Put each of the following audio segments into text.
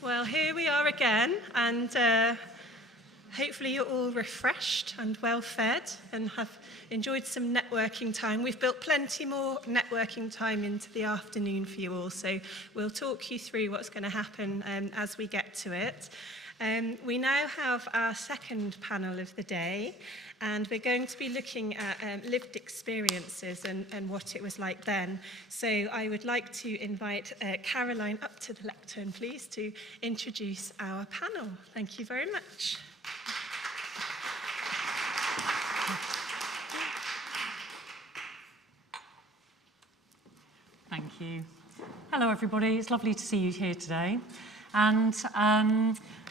Well, here we are again, and hopefully you're all refreshed and well fed and have enjoyed some networking time. We've built plenty more networking time into the afternoon for you all, so we'll talk you through what's going to happen as we get to it. We now have our second panel of the day, and we're going to be looking at lived experiences and what it was like then. So I would like to invite Caroline up to the lectern, please, to introduce our panel. Thank you very much. Thank you. Hello, everybody. It's lovely to see you here today. And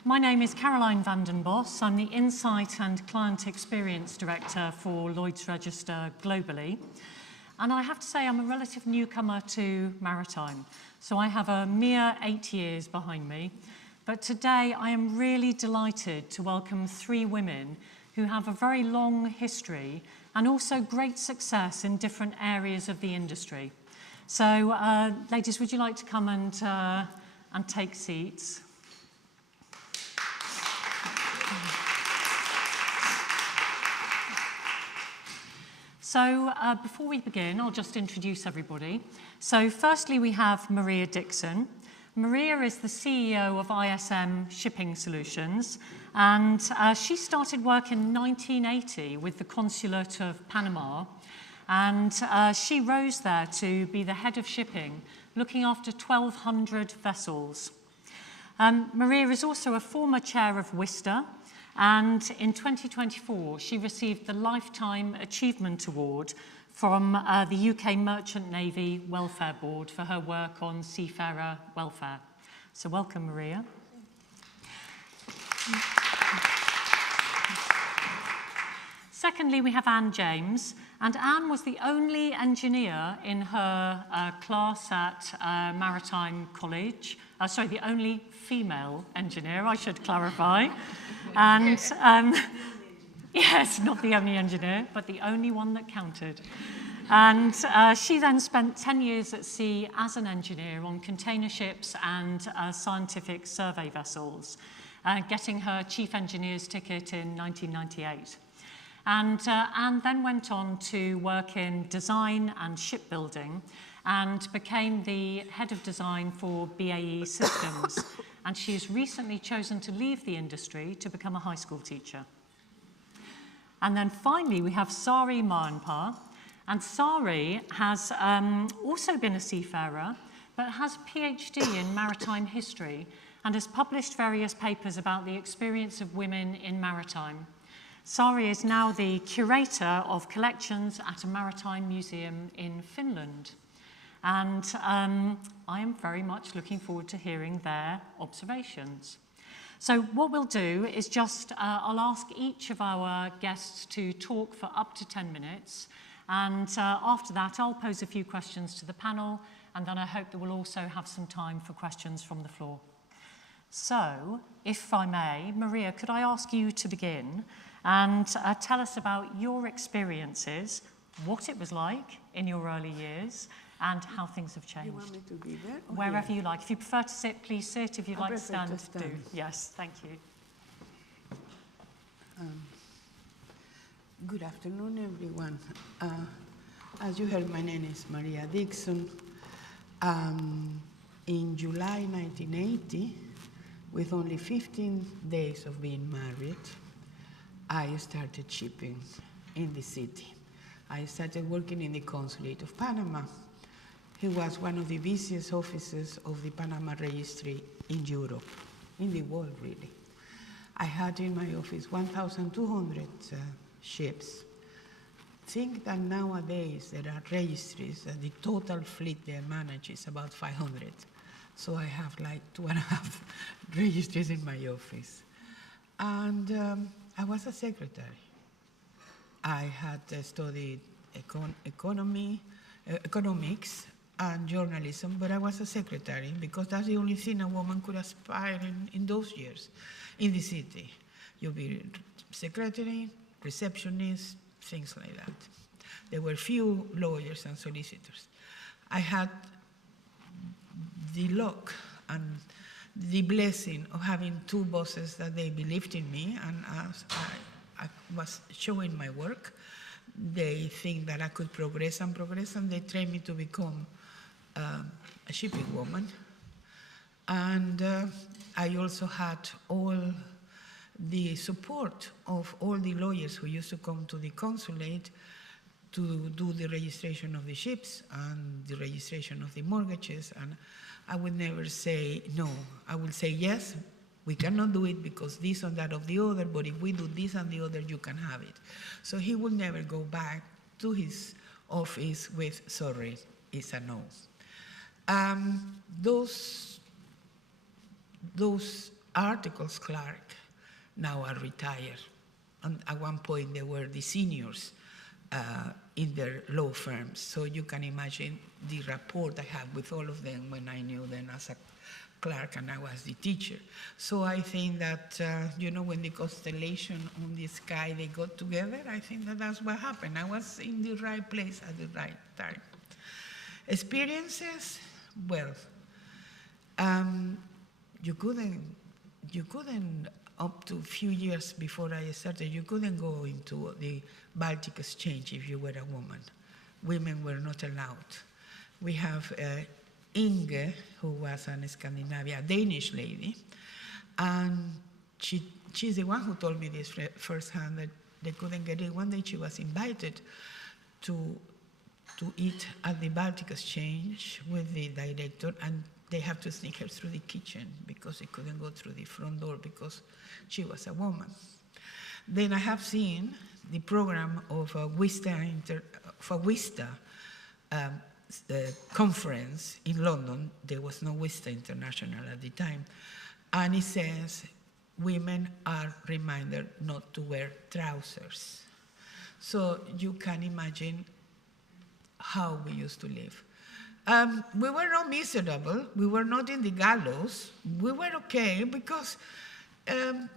my name is Caroline van den Bos. I'm the Insight and Client Experience Director for Lloyd's Register globally. And I have to say I'm a relative newcomer to Maritime. So I have a mere 8 years behind me. But today I am really delighted to welcome 3 women who have a very long history and also great success in different areas of the industry. So, ladies, would you like to come and take seats? So, before we begin, I'll just introduce everybody. So, firstly, we have Maria Dixon. Maria is the CEO of ISM Shipping Solutions, and she started work in 1980 with the Consulate of Panama. And she rose there to be the head of shipping, looking after 1,200 vessels. Maria is also a former chair of WISTA, and in 2024, she received the Lifetime Achievement Award from the UK Merchant Navy Welfare Board for her work on seafarer welfare. So welcome, Maria. Secondly, we have Anne James. And Anne was the only engineer in her class at Maritime College. The only female engineer, I should clarify. And yes, not the only engineer, but the only one that counted. And she then spent 10 years at sea as an engineer on container ships and scientific survey vessels, getting her chief engineer's ticket in 1998. And Anne then went on to work in design and shipbuilding and became the head of design for BAE Systems. And she has recently chosen to leave the industry to become a high school teacher. And then finally, we have Sari Mahanpa. And Sari has also been a seafarer, but has a PhD in maritime history and has published various papers about the experience of women in maritime. Sari is now the curator of collections at a maritime museum in Finland. And I am very much looking forward to hearing their observations. So what we'll do is just, I'll ask each of our guests to talk for up to 10 minutes. And after that, I'll pose a few questions to the panel. And then I hope that we'll also have some time for questions from the floor. So, if I may, Maria, could I ask you to begin? And tell us about your experiences, what it was like in your early years, and how things have changed. You want me to be there? Wherever you like. If you prefer to sit, please sit. If you'd like to stand, do. Yes, thank you. Good afternoon, everyone. As you heard, my name is Maria Dixon. In July 1980, with only 15 days of being married, I started shipping in the city. I started working in the Consulate of Panama. It was one of the busiest offices of the Panama Registry in Europe, in the world, really. I had in my office 1,200 ships. Think that nowadays there are registries, the total fleet they manage is about 500. So I have like 2.5 registries in my office. And I was a secretary. I had studied economics and journalism, but I was a secretary because that's the only thing a woman could aspire in those years in the city. You'll be secretary, receptionist, things like that. There were few lawyers and solicitors. I had the luck and the blessing of having two bosses that they believed in me, and as I was showing my work, they think that I could progress, and they trained me to become a shipping woman. And I also had all the support of all the lawyers who used to come to the consulate to do the registration of the ships and the registration of the mortgages. And I would never say no. I would say, yes, we cannot do it because this and that of the other, but if we do this and the other, you can have it. So he would never go back to his office with, sorry, it's a no. Those articles clerk now are retired. And at one point, they were the seniors in their law firms. So you can imagine the rapport I had with all of them when I knew them as a clerk and I was the teacher. So I think that, when the constellation on the sky, they got together, I think that that's what happened. I was in the right place at the right time. Experiences, well, you couldn't, up to a few years before I started, you couldn't go into the Baltic Exchange if you were a woman. Women were not allowed. We have Inge, who was a Scandinavian, Danish lady, and she's the one who told me this firsthand, that they couldn't get in. One day she was invited to eat at the Baltic Exchange with the director, and they have to sneak her through the kitchen because they couldn't go through the front door because she was a woman. Then I have seen the program of a WISTA conference in London. There was no WISTA International at the time. And it says, women are reminded not to wear trousers. So you can imagine how we used to live. We were not miserable. We were not in the gallows. We were okay because in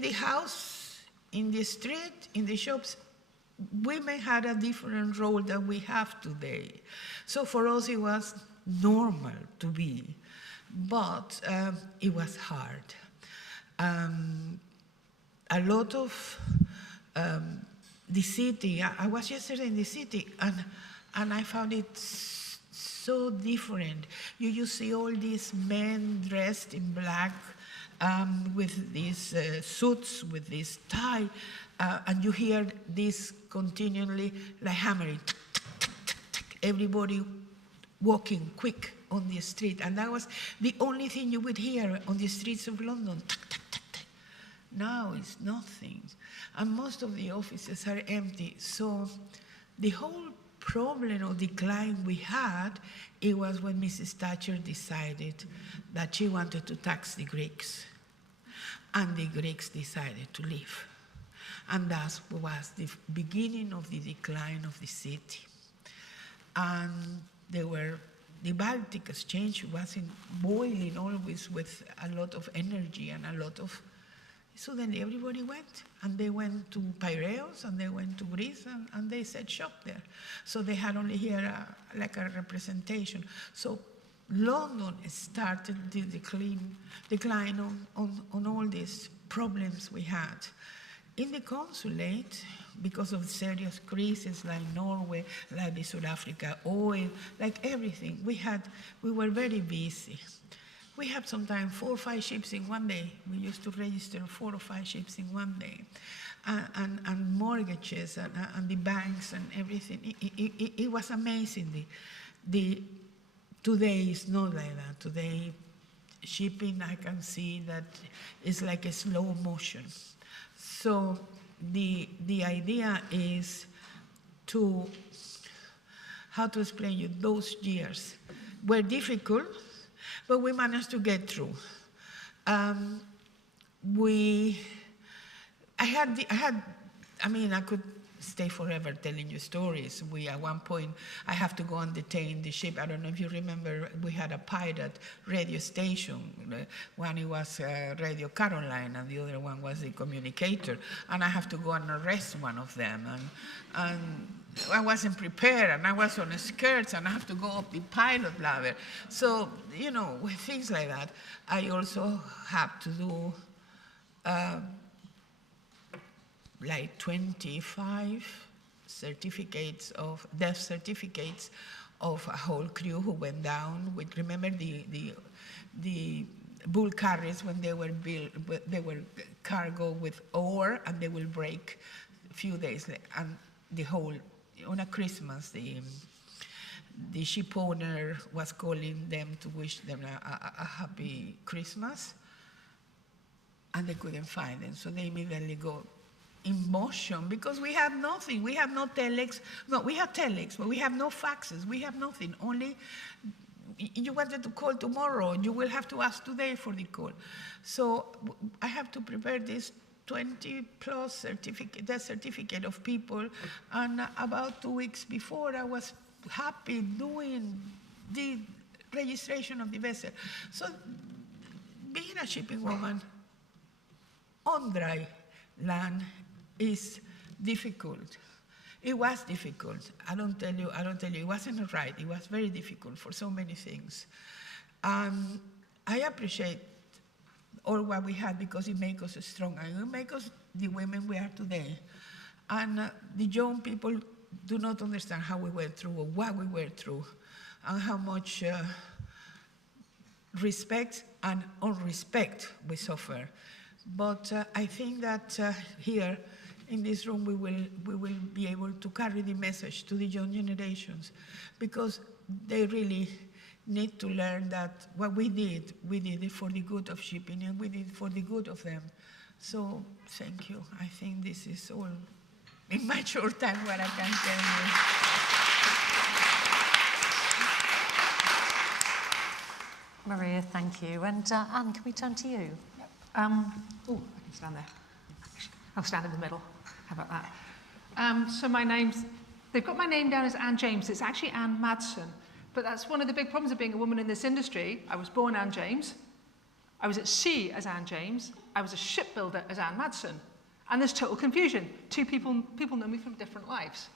the house, in the street, in the shops, women had a different role than we have today. So for us, it was normal to be, but it was hard. A lot of the city, I was yesterday in the city, and I found it so different. You see all these men dressed in black with these suits, with this tie, and you hear this continually like hammering, everybody walking quick on the street. And that was the only thing you would hear on the streets of London. Now it's nothing. And most of the offices are empty. So the whole problem or decline we had, it was when Mrs. Thatcher decided that she wanted to tax the Greeks. And the Greeks decided to leave. And that was the beginning of the decline of the city. And the Baltic Exchange wasn't boiling always with a lot of energy and a lot of. So then everybody went, and they went to Piraeus, and they went to Greece, and they set shop there. So they had only here like a representation. So London started the decline on all these problems we had. In the consulate, because of serious crises like Norway, like the South Africa oil, like everything, we were very busy. We had sometimes 4 or 5 ships in one day. We used to register 4 or 5 ships in one day. And mortgages and the banks and everything. It was amazing. Today is not like that. Today, shipping, I can see that it's like a slow motion. So the idea is how to explain you, those years were difficult, but we managed to get through. I could stay forever telling you stories. At one point, I have to go and detain the ship. I don't know if you remember, we had a pirate radio station. One it was Radio Caroline, and the other one was the Communicator. And I have to go and arrest one of them. And I wasn't prepared, and I was on skirts, and I have to go up the pilot ladder. So, you know, with things like that, I also have to do like 25 death certificates of a whole crew who went down. Remember the bull carriers when they were built, they were cargo with ore, and they will break a few days later. And the whole, on a Christmas, the ship owner was calling them to wish them a happy Christmas, and they couldn't find them. So they immediately go in motion, because we have nothing. We have no telex. No, we have telex, but we have no faxes. We have nothing. Only, you wanted to call tomorrow, you will have to ask today for the call. So I have to prepare this 20-plus death certificate of people, and about 2 weeks before, I was happy doing the registration of the vessel. So being a shipping woman on dry land is difficult. It was difficult. I don't tell you, it wasn't right. It was very difficult for so many things. I appreciate all what we had, because it makes us strong, and it makes us the women we are today. And the young people do not understand how we went through, or what we went through, and how much respect and unrespect we suffer. But I think that here in this room we will be able to carry the message to the young generations, because they really need to learn that what we did it for the good of shipping, and we did it for the good of them. So thank you. I think this is all in my short time what I can tell you. Maria, thank you. And Anne, can we turn to you? I can stand there. I'll stand in the middle. How about that? So they've got my name down as Anne James. It's actually Anne Madsen. But that's one of the big problems of being a woman in this industry. I was born Anne James. I was at sea as Anne James. I was a shipbuilder as Anne Madsen. And there's total confusion. Two people know me from different lives.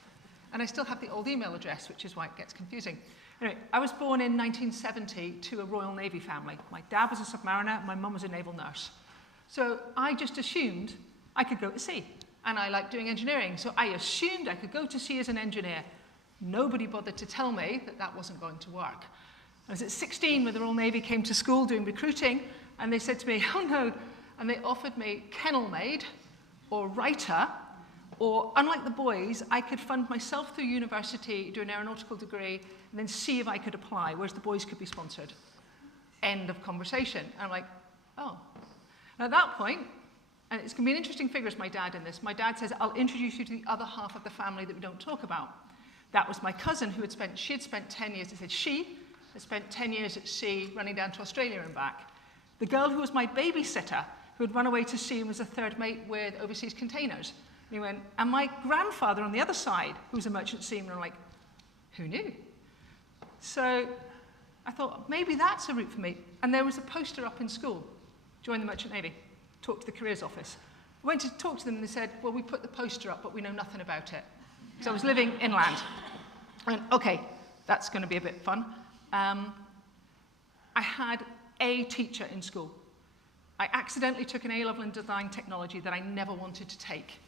And I still have the old email address, which is why it gets confusing. Anyway, I was born in 1970 to a Royal Navy family. My dad was a submariner, my mum was a naval nurse. So I just assumed I could go to sea. And I like doing engineering, so I assumed I could go to sea as an engineer. Nobody bothered to tell me that that wasn't going to work. I was at 16 when the Royal Navy came to school doing recruiting, and they said to me, oh no, and they offered me kennel maid or writer, or unlike the boys, I could fund myself through university, do an aeronautical degree, and then see if I could apply, whereas the boys could be sponsored. End of conversation. And I'm like, oh. And at that point, and it's going to be an interesting figure as my dad in this, my dad says, I'll introduce you to the other half of the family that we don't talk about. That was my cousin who she had spent 10 years, they said she had spent 10 years at sea running down to Australia and back. The girl who was my babysitter, who had run away to sea and was a third mate with overseas containers. And he went, and my grandfather on the other side, who was a merchant seaman, and I'm like, who knew? So I thought, maybe that's a route for me. And there was a poster up in school, join the Merchant Navy, talk to the careers office. I went to talk to them and they said, well, we put the poster up, but we know nothing about it. So I was living inland. I went, okay, that's going to be a bit fun. I had a teacher in school. I accidentally took an A-level in design technology that I never wanted to take.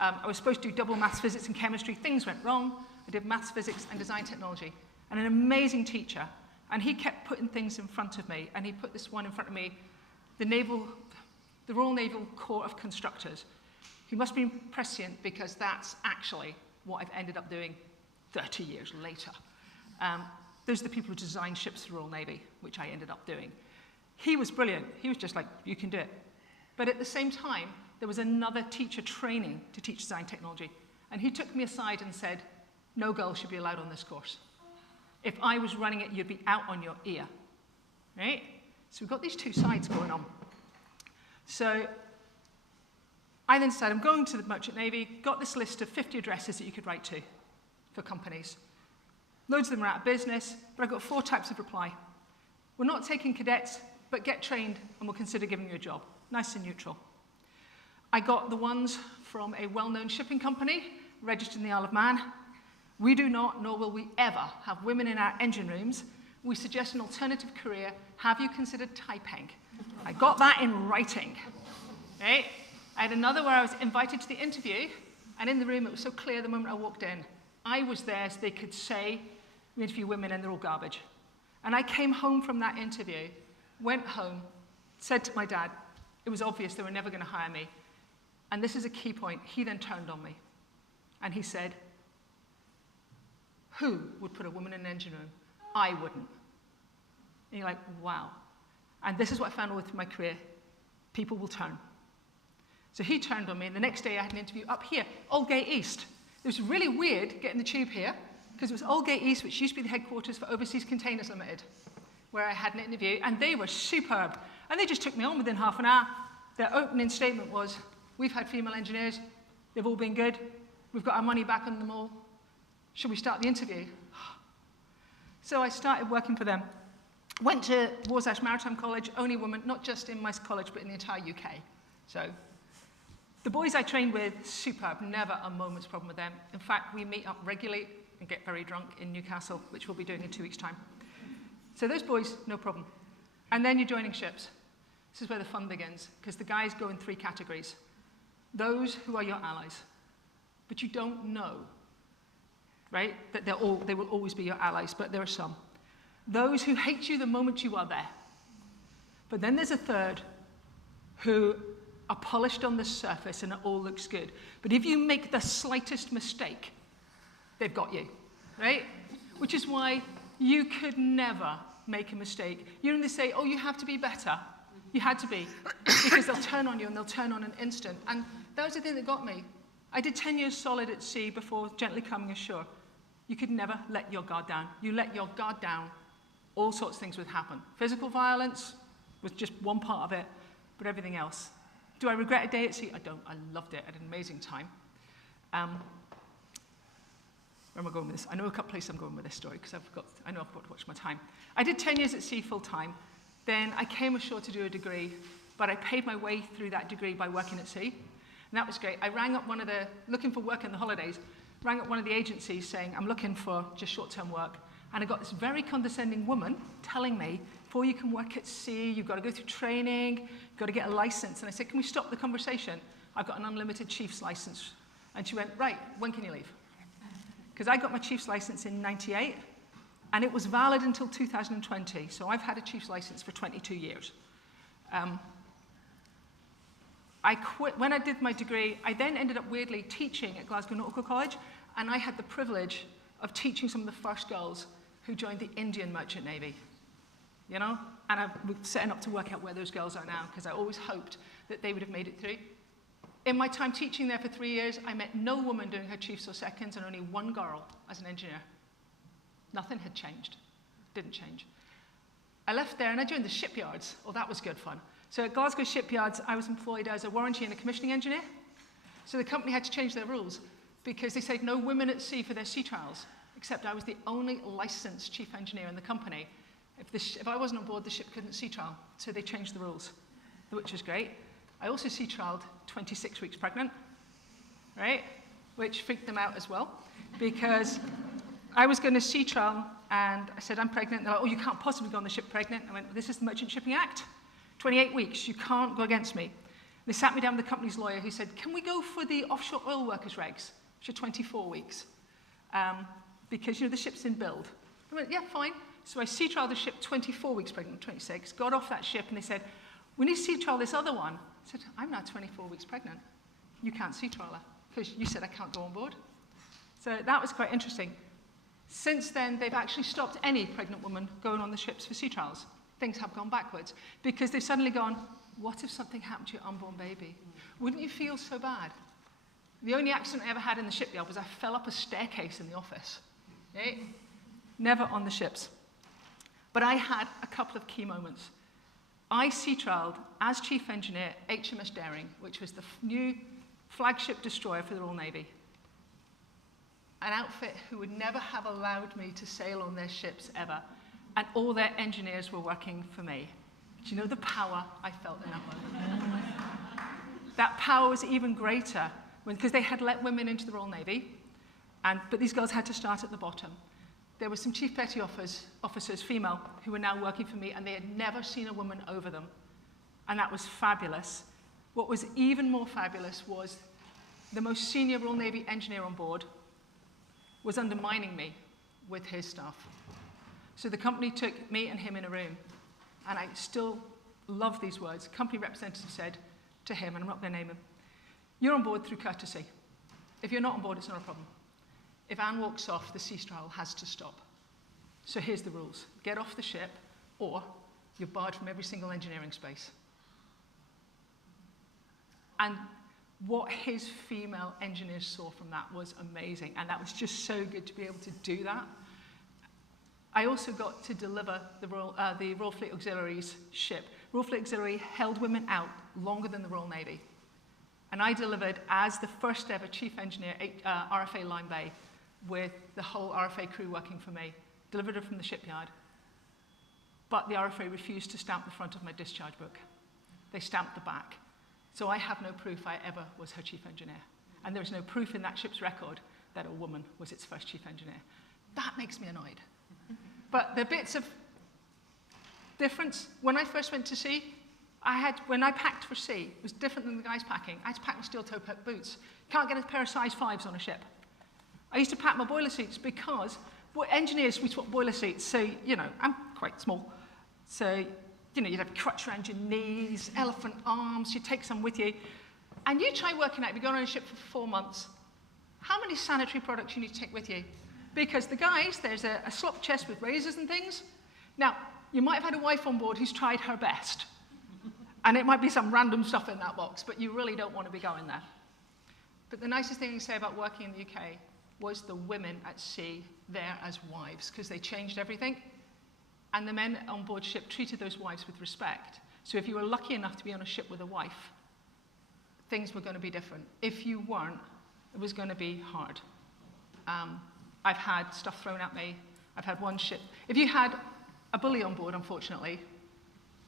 I was supposed to do double maths, physics, and chemistry. Things went wrong. I did maths, physics, and design technology. And an amazing teacher. And he kept putting things in front of me. And he put this one in front of me, the Royal Naval Corps of Constructors. He must be prescient, because that's actually what I've ended up doing 30 years later. Those are the people who design ships for the Royal Navy, which I ended up doing. He was brilliant. He was just like, you can do it. But at the same time, there was another teacher training to teach design technology. And he took me aside and said, no girl should be allowed on this course. If I was running it, you'd be out on your ear, right? So we've got these two sides going on. So I then said, I'm going to the Merchant Navy, got this list of 50 addresses that you could write to for companies. Loads of them are out of business, but I've got 4 types of reply. We're not taking cadets, but get trained and we'll consider giving you a job. Nice and neutral. I got the ones from a well-known shipping company registered in the Isle of Man. We do not, nor will we ever, have women in our engine rooms. We suggest an alternative career. Have you considered typing? I got that in writing. Right? I had another where I was invited to the interview, and in the room it was so clear the moment I walked in. I was there so they could say, we interview women and they're all garbage. And I came home from that interview, went home, said to my dad, it was obvious they were never going to hire me. And this is a key point. He then turned on me. And he said, who would put a woman in an engine room? I wouldn't. And you're like, wow. And this is what I found all through my career. People will turn. So he turned on me, and the next day I had an interview up here, Aldgate East. It was really weird getting the tube here, because it was Aldgate East, which used to be the headquarters for Overseas Containers Limited, where I had an interview, and they were superb. And they just took me on within half an hour. Their opening statement was, we've had female engineers, they've all been good, we've got our money back on them all. Should we start the interview? So I started working for them. Went to Warsash Maritime College, only woman, not just in my college, but in the entire UK. So the boys I trained with, superb, never a moment's problem with them. In fact, we meet up regularly and get very drunk in Newcastle, which we'll be doing in 2 weeks' time. So those boys, no problem. And then you're joining ships. This is where the fun begins, because the guys go in 3 categories. Those who are your allies, but you don't know, right, that they will always be your allies, but there are some. Those who hate you the moment you are there. But then there's a third who are polished on the surface and it all looks good. But if you make the slightest mistake, they've got you, right? Which is why you could never make a mistake. You know, they say, oh, you have to be better. You had to be, because they'll turn on you and they'll turn on an instant. And that was the thing that got me. I did 10 years solid at sea before gently coming ashore. You could never let your guard down. You let your guard down, all sorts of things would happen. Physical violence was just one part of it, but everything else. Do I regret a day at sea? I don't. I loved it. I had an amazing time. Where am I going with this? I know a couple places I'm going with this story, because I know I've got to watch my time. I did 10 years at sea full time. Then I came ashore to do a degree, but I paid my way through that degree by working at sea. And that was great. I rang up looking for work in the holidays, rang up one of the agencies saying, I'm looking for just short-term work. And I got this very condescending woman telling me, before you can work at sea, you've got to go through training, you've got to get a license. And I said, can we stop the conversation? I've got an unlimited chief's license. And she went, right, when can you leave? Because I got my chief's license in '98, and it was valid until 2020. So I've had a chief's license for 22 years. I quit. When I did my degree, I then ended up weirdly teaching at Glasgow Nautical College, and I had the privilege of teaching some of the first girls who joined the Indian Merchant Navy, you know? And I was setting up to work out where those girls are now, because I always hoped that they would have made it through. In my time teaching there for 3 years, I met no woman doing her chiefs or seconds, and only one girl as an engineer. Nothing had changed. Didn't change. I left there and I joined the shipyards. Oh, that was good fun. So at Glasgow Shipyards, I was employed as a warranty and a commissioning engineer. So the company had to change their rules because they said no women at sea for their sea trials, except I was the only licensed chief engineer in the company. If I wasn't on board, the ship couldn't sea trial. So they changed the rules, which was great. I also sea trialed 26 weeks pregnant, right? Which freaked them out as well, because I was going to sea trial, and I said, I'm pregnant. They're like, oh, you can't possibly go on the ship pregnant. I went, this is the Merchant Shipping Act. 28 weeks, you can't go against me. They sat me down with the company's lawyer, who said, can we go for the offshore oil workers regs, which are 24 weeks? Because, you know, the ship's in build. I went, yeah, fine. So I sea trialed the ship 24 weeks pregnant, 26, got off that ship, and they said, we need to sea trial this other one. I said, I'm now 24 weeks pregnant. You can't sea trial her, because you said I can't go on board. So that was quite interesting. Since then, they've actually stopped any pregnant woman going on the ships for sea trials. Things have gone backwards, because they've suddenly gone, what if something happened to your unborn baby? Wouldn't you feel so bad? The only accident I ever had in the shipyard was I fell up a staircase in the office. Okay? Never on the ships. But I had a couple of key moments. I sea trialed as chief engineer HMS Daring, which was the new flagship destroyer for the Royal Navy. An outfit who would never have allowed me to sail on their ships ever. And all their engineers were working for me. Do you know the power I felt in that moment? That power was even greater because they had let women into the Royal Navy, but these girls had to start at the bottom. There were some chief petty officers, female, who were now working for me, and they had never seen a woman over them. And that was fabulous. What was even more fabulous was the most senior Royal Navy engineer on board was undermining me with his stuff. So the company took me and him in a room, and I still love these words. Company representative said to him, and I'm not going to name him, "You're on board through courtesy. If you're not on board, it's not a problem. If Anne walks off, the sea trial has to stop. So here's the rules. Get off the ship, or you're barred from every single engineering space." And what his female engineers saw from that was amazing, and that was just so good to be able to do that. I also got to deliver the Royal Fleet Auxiliary's ship. Royal Fleet Auxiliary held women out longer than the Royal Navy. And I delivered, as the first ever chief engineer, RFA Line Bay, with the whole RFA crew working for me, delivered her from the shipyard. But the RFA refused to stamp the front of my discharge book. They stamped the back. So I have no proof I ever was her chief engineer. And there's no proof in that ship's record that a woman was its first chief engineer. That makes me annoyed. But the bits of difference, when I first went to sea, when I packed for sea, it was different than the guys packing. I had to pack my steel-toe boots. Can't get a pair of size 5s on a ship. I used to pack my boiler seats because engineers, we swap boiler seats. So, I'm quite small. So, you'd have a crutch around your knees, elephant arms, you take some with you. And you try working out, if you've gone on a ship for 4 months, how many sanitary products you need to take with you. Because the guys, there's a slop chest with razors and things. Now, you might have had a wife on board who's tried her best. And it might be some random stuff in that box, but you really don't want to be going there. But the nicest thing I can say about working in the UK was the women at sea there as wives, because they changed everything. And the men on board ship treated those wives with respect. So if you were lucky enough to be on a ship with a wife, things were going to be different. If you weren't, it was going to be hard. I've had stuff thrown at me. I've had one ship. If you had a bully on board, unfortunately,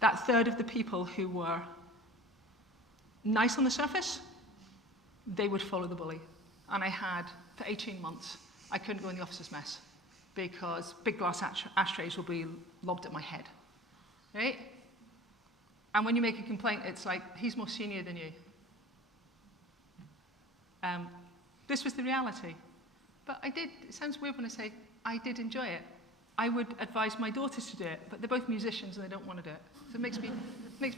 that third of the people who were nice on the surface, they would follow the bully. And I had, for 18 months, I couldn't go in the officer's mess because big glass ashtrays will be lobbed at my head, right? And when you make a complaint, it's like, he's more senior than you. This was the reality. But it sounds weird when I say, I did enjoy it. I would advise my daughters to do it, but they're both musicians and they don't want to do it. So it makes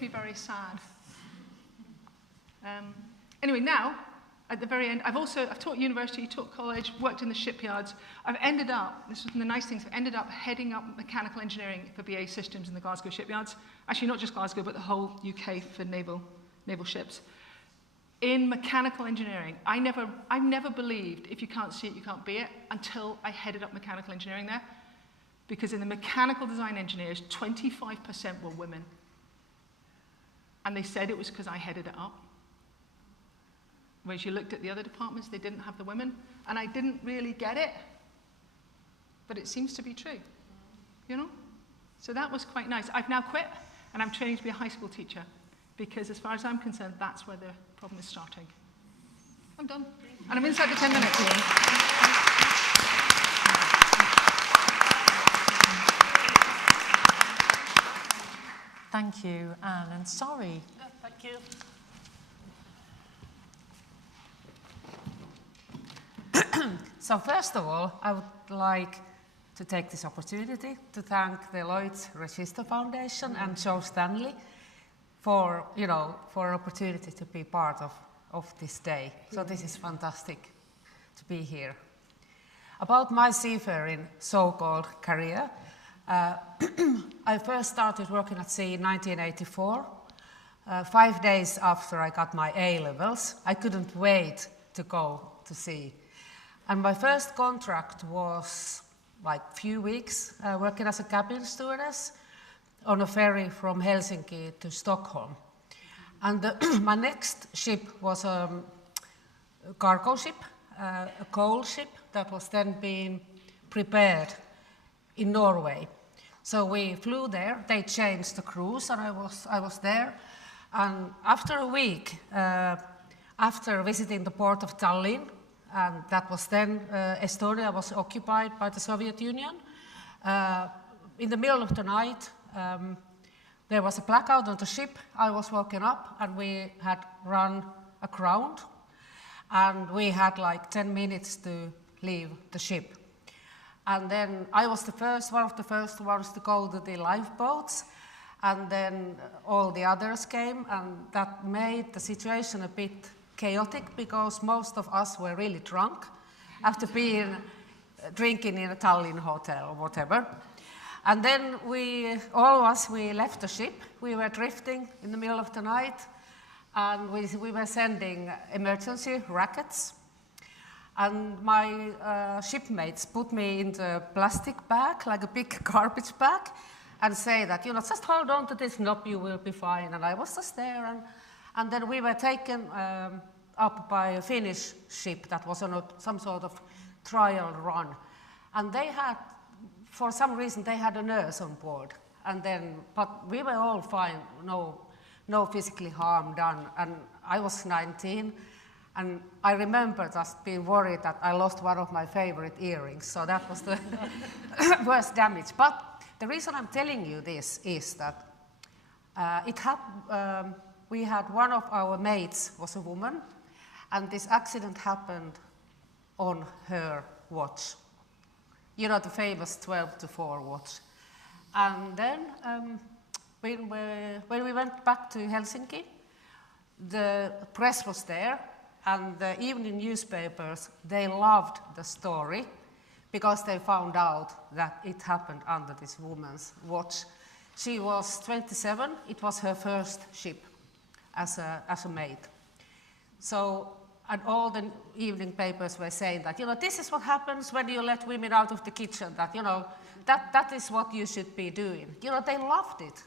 me very sad. Anyway, now, at the very end, I've taught university, taught college, worked in the shipyards. I've ended up, this is one of the nice things, I've ended up heading up mechanical engineering for BAE Systems in the Glasgow shipyards. Actually, not just Glasgow, but the whole UK for naval ships. In mechanical engineering, I never believed if you can't see it, you can't be it, until I headed up mechanical engineering there. Because in the mechanical design engineers, 25% were women. And they said it was because I headed it up. Whereas you looked at the other departments, they didn't have the women. And I didn't really get it. But it seems to be true, So that was quite nice. I've now quit, and I'm training to be a high school teacher. Because as far as I'm concerned, that's where the problem is starting. I'm done. And I'm inside the 10 minutes. Thank you, Anne, and sorry. Thank you. So first of all, I would like to take this opportunity to thank the Lloyd's Register Foundation and Joe Stanley for opportunity to be part of this day. So this is fantastic to be here. About my seafaring so-called career, I first started working at sea in 1984. 5 days after I got my A-levels, I couldn't wait to go to sea. And my first contract was like a few weeks working as a cabin stewardess on a ferry from Helsinki to Stockholm. And my next ship was cargo ship, a coal ship that was then being prepared in Norway. So we flew there, they changed the crews, and I was there. And after a week, after visiting the port of Tallinn, and that was then, Estonia was occupied by the Soviet Union, in the middle of the night, there was a blackout on the ship. I was woken up, and we had run aground, and we had like 10 minutes to leave the ship. And then I was one of the first ones to go to the lifeboats, and then all the others came, and that made the situation a bit chaotic because most of us were really drunk after being drinking in a Tallinn hotel or whatever. And then all of us, we left the ship. We were drifting in the middle of the night, and we were sending emergency rackets. And my shipmates put me in the plastic bag, like a big garbage bag, and say that, just hold on to this knob, you will be fine. And I was just there, and then we were taken up by a Finnish ship that was on some sort of trial run. And they had, for some reason, they had a nurse on board. But we were all fine, no physically harm done. And I was 19, and I remember just being worried that I lost one of my favorite earrings. So that was the worst damage. But the reason I'm telling you this is that we had one of our mates was a woman, and this accident happened on her watch. The famous 12 to 4 watch. And then when we went back to Helsinki, the press was there, and the evening newspapers, they loved the story because they found out that it happened under this woman's watch. She was 27, it was her first ship as a maid. So, and all the evening papers were saying that, this is what happens when you let women out of the kitchen, that, that is what you should be doing. They loved it,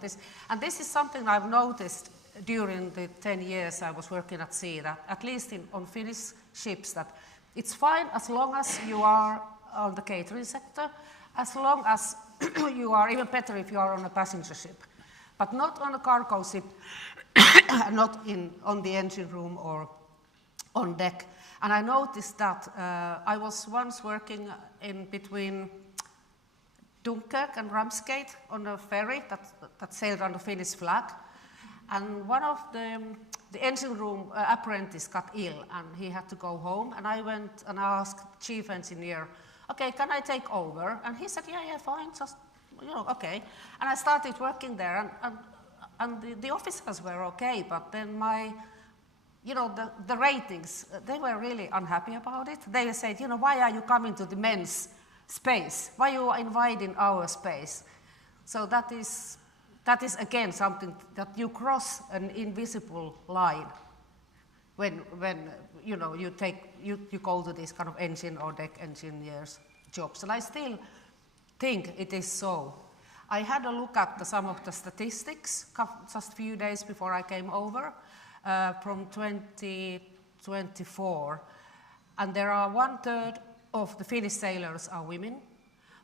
this. And this is something I've noticed during the 10 years I was working at sea, that at least on Finnish ships, that it's fine as long as you are on the catering sector, as long as you are, even better if you are on a passenger ship, but not on a cargo ship, not on the engine room or on deck. And I noticed that I was once working in between Dunkirk and Ramsgate on a ferry that sailed under Finnish flag. And one of the engine room apprentice got ill, and he had to go home. And I went and asked chief engineer, okay, can I take over? And he said, yeah, fine, just, okay. And I started working there, and the officers were okay, but then the ratings, they were really unhappy about it. They said, why are you coming to the men's space? Why you are invading our space? So that is again something that you cross an invisible line when you go to these kind of engine or deck engineers jobs. And I still think it is so. I had a look at some of the statistics just a few days before I came over from 2024, and there are 1/3 of the Finnish sailors are women,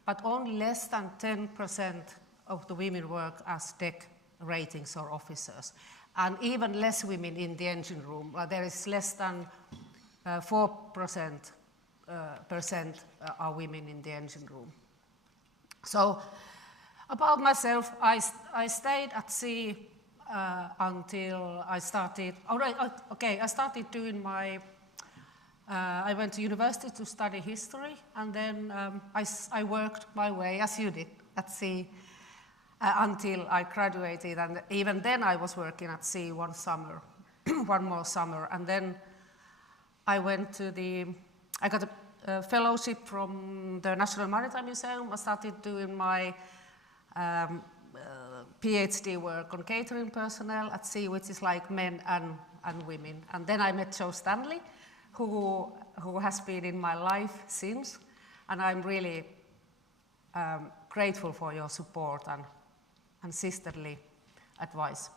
but only less than 10% of the women work as deck ratings or officers, and even less women in the engine room. There is less than 4% are women in the engine room. So about myself, I stayed at sea until I started, I started doing I went to university to study history, and then I worked my way, as you did, at sea until I graduated, and even then I was working at sea one more summer, and then I got a fellowship from the National Maritime Museum. I started doing my PhD work on catering personnel at sea, which is like men and women. And then I met Joe Stanley, who has been in my life since, and I'm really grateful for your support and sisterly advice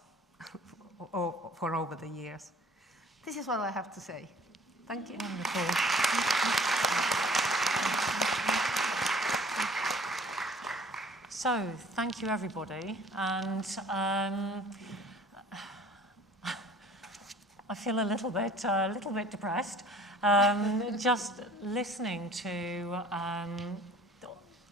for over the years. This is what I have to say. Thank you. Wonderful. So, thank you everybody, and I feel a little bit depressed. Just listening to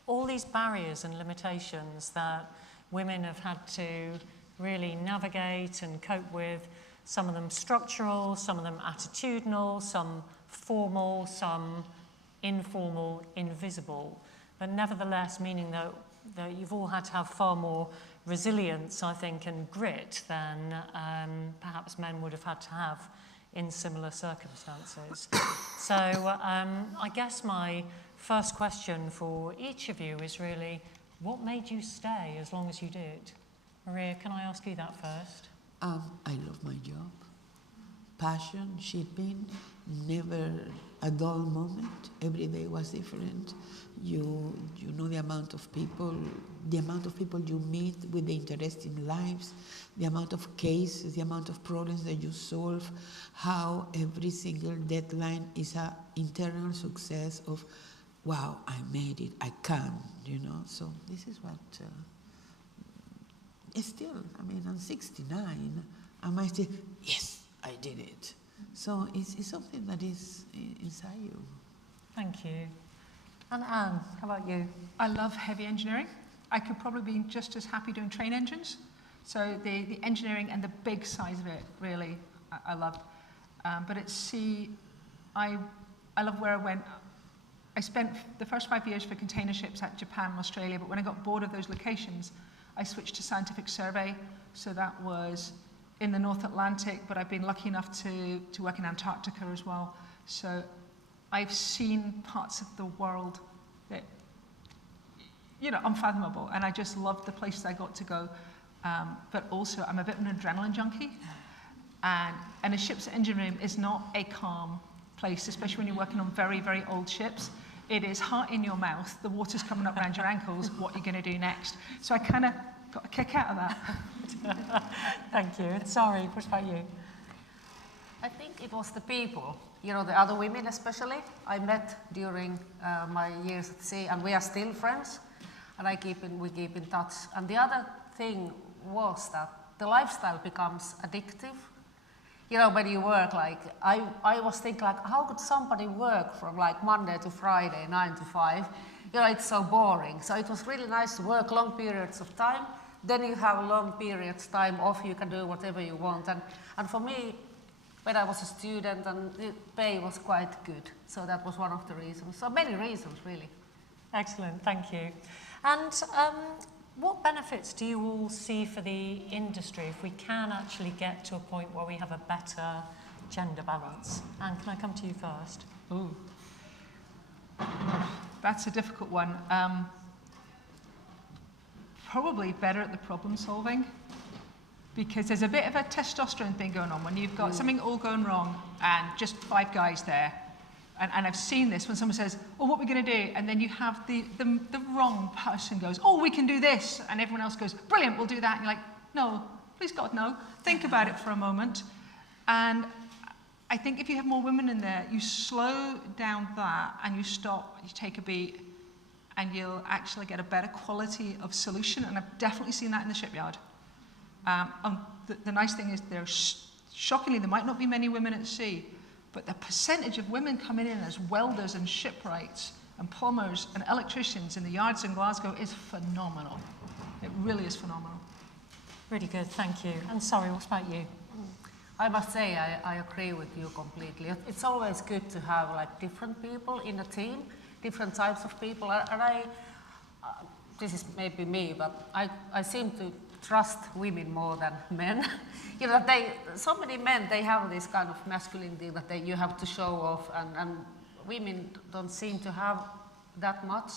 all these barriers and limitations that women have had to really navigate and cope with, some of them structural, some of them attitudinal, some formal, some informal, invisible, but nevertheless meaning that you've all had to have far more resilience, I think, and grit than perhaps men would have had to have in similar circumstances. So I guess my first question for each of you is really, what made you stay as long as you did? Maria, can I ask you that first? I love my job. Passion, shipping, never a dull moment. Every day was different. You know the amount of people you meet with the interesting lives, the amount of cases, the amount of problems that you solve, how every single deadline is an internal success of, wow, I made it, I can, you know. So this is what, still, I mean, I'm 69, I might say, yes, I did it. So it's something that is inside you. Thank you. And Anne, how about you? I love heavy engineering. I could probably be just as happy doing train engines. So the engineering and the big size of it, really, I loved. But at sea, I love where I went. I spent the first 5 years for container ships at Japan and Australia, but when I got bored of those locations, I switched to scientific survey. So that was in the North Atlantic, but I've been lucky enough to work in Antarctica as well. So I've seen parts of the world that, you know, unfathomable, and I just loved the places I got to go. But also, I'm a bit of an adrenaline junkie, and a ship's engine room is not a calm place, especially when you're working on very, very old ships. It is heart in your mouth, the water's coming up around your ankles, what you're going to do next. So I kind of got a kick out of that. Thank you. And sorry, what about you? I think it was the people, you know, the other women especially, I met during my years at sea, and we are still friends, and we keep in touch. And the other thing was that the lifestyle becomes addictive. You know, when you work, like, I was thinking, like, how could somebody work from like Monday to Friday, 9 to 5? You know, it's so boring. So it was really nice to work long periods of time. Then you have long periods time off, you can do whatever you want. And for me, when I was a student, and the pay was quite good. So that was one of the reasons. So many reasons, really. Excellent, thank you. And what benefits do you all see for the industry if we can actually get to a point where we have a better gender balance? Anne, can I come to you first? Ooh. That's a difficult one. Probably better at the problem solving, because there's a bit of a testosterone thing going on when you've got something all going wrong and just 5 guys there. And I've seen this when someone says, oh, what are we going to do? And then you have the wrong person goes, oh, we can do this. And everyone else goes, brilliant, we'll do that. And you're like, no, please God, no. Think about it for a moment. And I think if you have more women in there, you slow down that and you stop, you take a beat, and you'll actually get a better quality of solution. And I've definitely seen that in the shipyard. The nice thing is shockingly, there might not be many women at sea, but the percentage of women coming in as welders and shipwrights and plumbers and electricians in the yards in Glasgow is phenomenal. It really is phenomenal. Really good, thank you. And sorry, what about you? I must say I agree with you completely. It's always good to have like different people in a team, different types of people. And this is maybe me, but I seem to trust women more than men. You know, so many men, they have this kind of masculinity that you have to show off, and women don't seem to have that much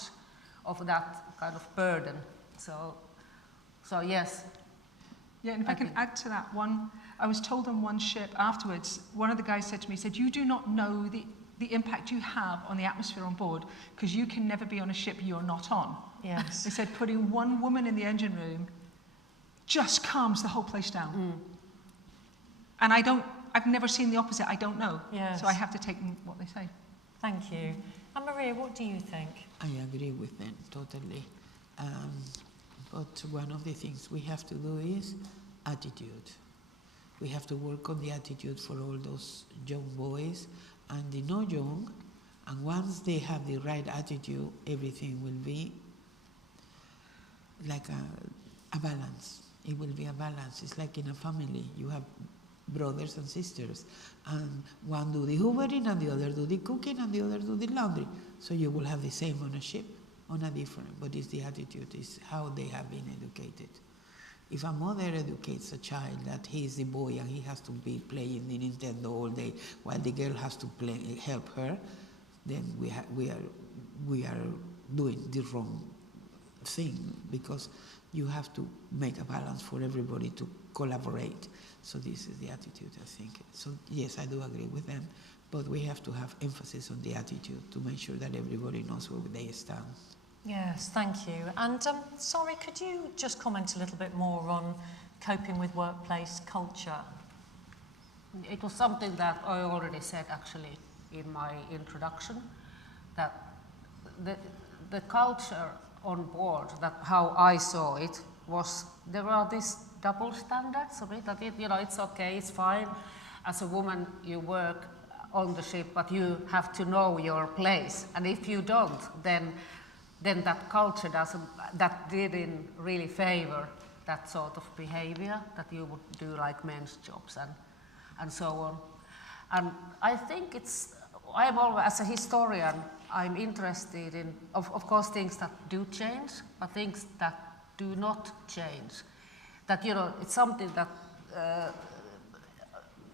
of that kind of burden. So yes. Yeah, and if I can add to that one, I was told on one ship afterwards, one of the guys said to me, he said, you do not know the impact you have on the atmosphere on board, because you can never be on a ship you're not on. Yes. They said putting one woman in the engine room just calms the whole place down. And I've never seen the opposite. I don't know. Yes. So I have to take what they say. Thank you. And Maria, what do you think? I agree with them totally. But one of the things we have to do is attitude. We have to work on the attitude for all those young boys and the not young. And once they have the right attitude, everything will be like a balance. It will be a balance. It's like in a family. You have brothers and sisters, and one do the hoovering and the other do the cooking and the other do the laundry. So you will have the same ownership on a different, but it's the attitude, it's how they have been educated. If a mother educates a child that he is the boy and he has to be playing the Nintendo all day while the girl has to help her, then we are doing the wrong thing, because you have to make a balance for everybody to collaborate. So this is the attitude, I think. So yes, I do agree with them, but we have to have emphasis on the attitude to make sure that everybody knows where they stand. Yes, thank you. And sorry, could you just comment a little bit more on coping with workplace culture? It was something that I already said actually in my introduction, that the culture on board, that how I saw it, was there are these double standards of it, that it's okay, it's fine. As a woman, you work on the ship, but you have to know your place. And if you don't, then that culture didn't really favor that sort of behavior, that you would do like men's jobs and so on. And I think I'm always, as a historian, I'm interested in, of course, things that do change, but things that do not change. That, it's something that,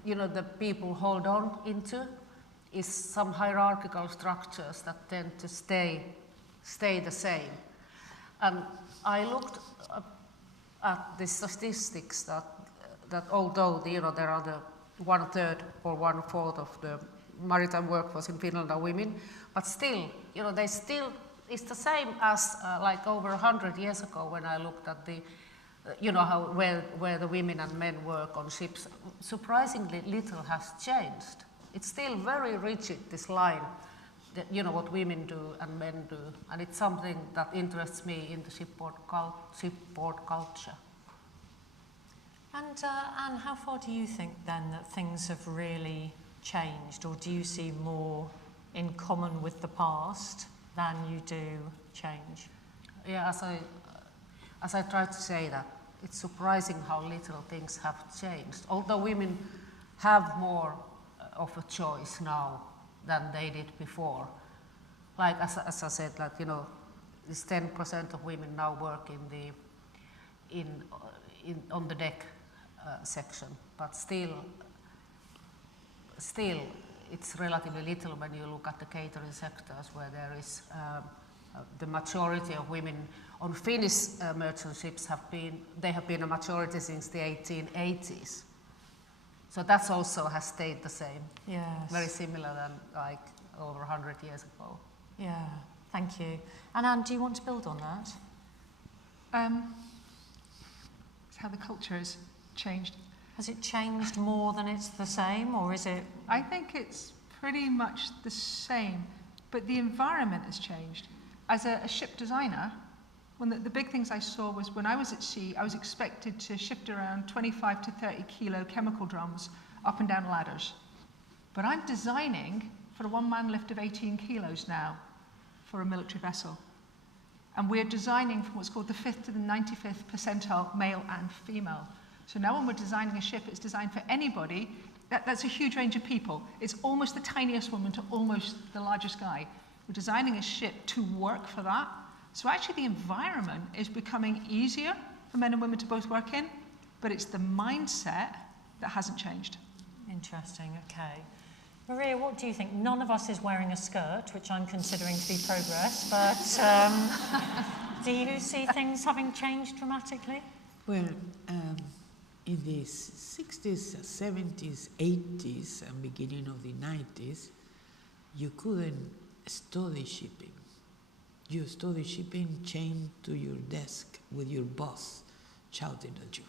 the people hold on into, is some hierarchical structures that tend to stay the same. And I looked at the statistics that although, there are the 1/3 or 1/4 of the maritime workforce in Finland are women, but still, it's the same as like over 100 years ago when I looked at the, where the women and men work on ships. Surprisingly little has changed. It's still very rigid, this line, that, what women do and men do, and it's something that interests me in the shipboard culture. And Anne, how far do you think then that things have really changed, or do you see more in common with the past than you do change? Yeah, as I tried to say, that it's surprising how little things have changed. Although women have more of a choice now than they did before. Like as I said, like this 10% of women now work on the deck section, but still it's relatively little when you look at the catering sectors, where there is the majority of women on Finnish merchant ships have been a majority since the 1880s. So that also has stayed the same. Yes. Very similar than like over 100 years ago. Yeah, thank you. And Anne, do you want to build on that? It's how the culture has changed. Has it changed more than it's the same, or is it? I think it's pretty much the same, but the environment has changed. As a ship designer, one of the big things I saw was when I was at sea, I was expected to shift around 25 to 30 kilo chemical drums up and down ladders. But I'm designing for a one-man lift of 18 kilos now for a military vessel. And we're designing from what's called the 5th to the 95th percentile, male and female. So now when we're designing a ship, it's designed for anybody. That's a huge range of people. It's almost the tiniest woman to almost the largest guy. We're designing a ship to work for that. So actually the environment is becoming easier for men and women to both work in, but it's the mindset that hasn't changed. Interesting, okay. Maria, what do you think? None of us is wearing a skirt, which I'm considering to be progress, but do you see things having changed dramatically? Well, in the 60s, 70s, 80s, and beginning of the 90s, you couldn't study shipping. You study shipping chained to your desk with your boss shouting at you.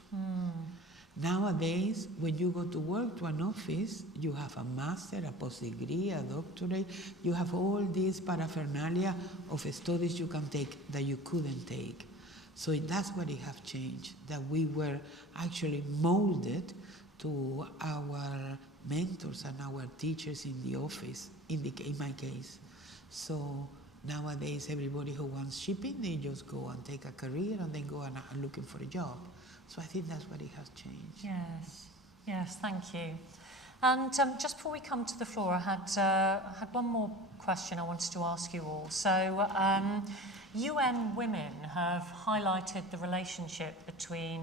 Nowadays, when you go to work to an office, you have a master, a post-degree, a doctorate. You have all these paraphernalia of studies you can take that you couldn't take. So that's what it has changed, that we were actually molded to our mentors and our teachers in the office, in my case. So nowadays, everybody who wants shipping, they just go and take a career and then go and looking for a job. So I think that's what it has changed. Yes, thank you. And just before we come to the floor, I had one more question I wanted to ask you all. So UN Women have highlighted the relationship between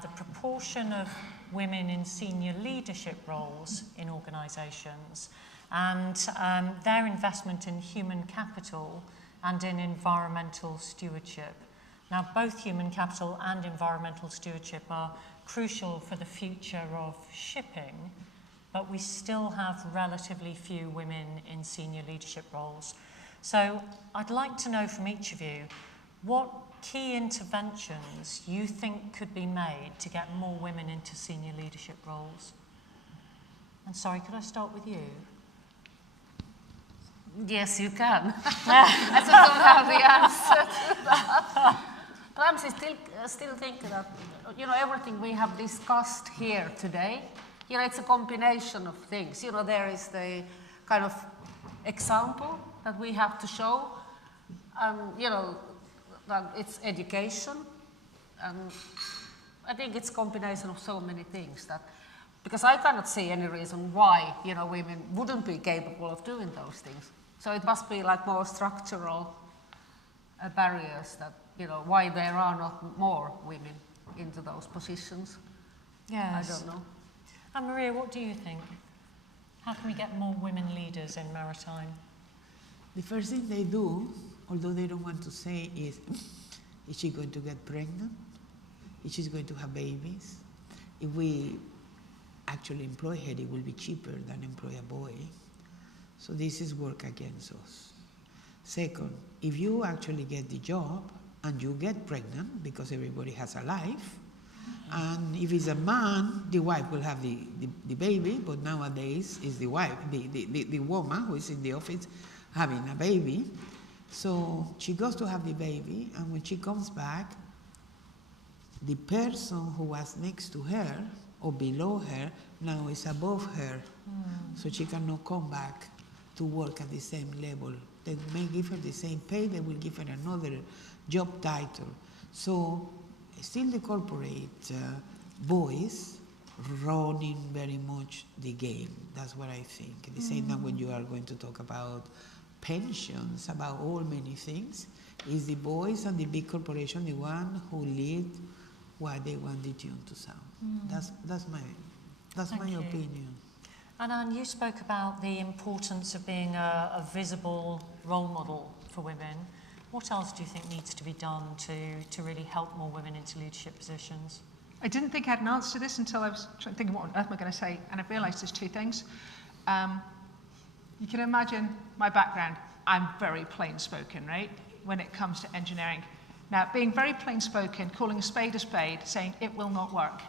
the proportion of women in senior leadership roles in organisations and their investment in human capital and in environmental stewardship. Now, both human capital and environmental stewardship are crucial for the future of shipping, but we still have relatively few women in senior leadership roles. So I'd like to know from each of you what key interventions you think could be made to get more women into senior leadership roles. And sorry, could I start with you? Yes, you can. I just don't have the answer to that. But I'm still thinking that, everything we have discussed here today, it's a combination of things. There is the kind of example that we have to show, that it's education, and I think it's a combination of so many things that, because I cannot see any reason why, women wouldn't be capable of doing those things. So it must be like more structural barriers that, why there are not more women into those positions. Yes. I don't know. And Maria, what do you think? How can we get more women leaders in maritime? The first thing they do, although they don't want to say, is she going to get pregnant? Is she going to have babies? If we actually employ her, it will be cheaper than employ a boy. So this is work against us. Second, if you actually get the job and you get pregnant, because everybody has a life, and if it's a man, the wife will have the baby, but nowadays it's the wife, the woman who is in the office having a baby. So she goes to have the baby, and when she comes back, the person who was next to her or below her now is above her. So she cannot come back to work at the same level. They may give her the same pay, they will give her another job title. So still the corporate boys running very much the game. That's what I think. The same time when you are going to talk about pensions, about all many things, is the boys and the big corporation the one who lead what they want the tune to sound. That's my opinion. And Anne, you spoke about the importance of being a visible role model for women. What else do you think needs to be done to really help more women into leadership positions? I didn't think I had an answer to this until I was thinking, what on earth am I going to say? And I realised there's two things. You can imagine my background. I'm very plain-spoken, right, when it comes to engineering. Now, being very plain-spoken, calling a spade, saying it will not work.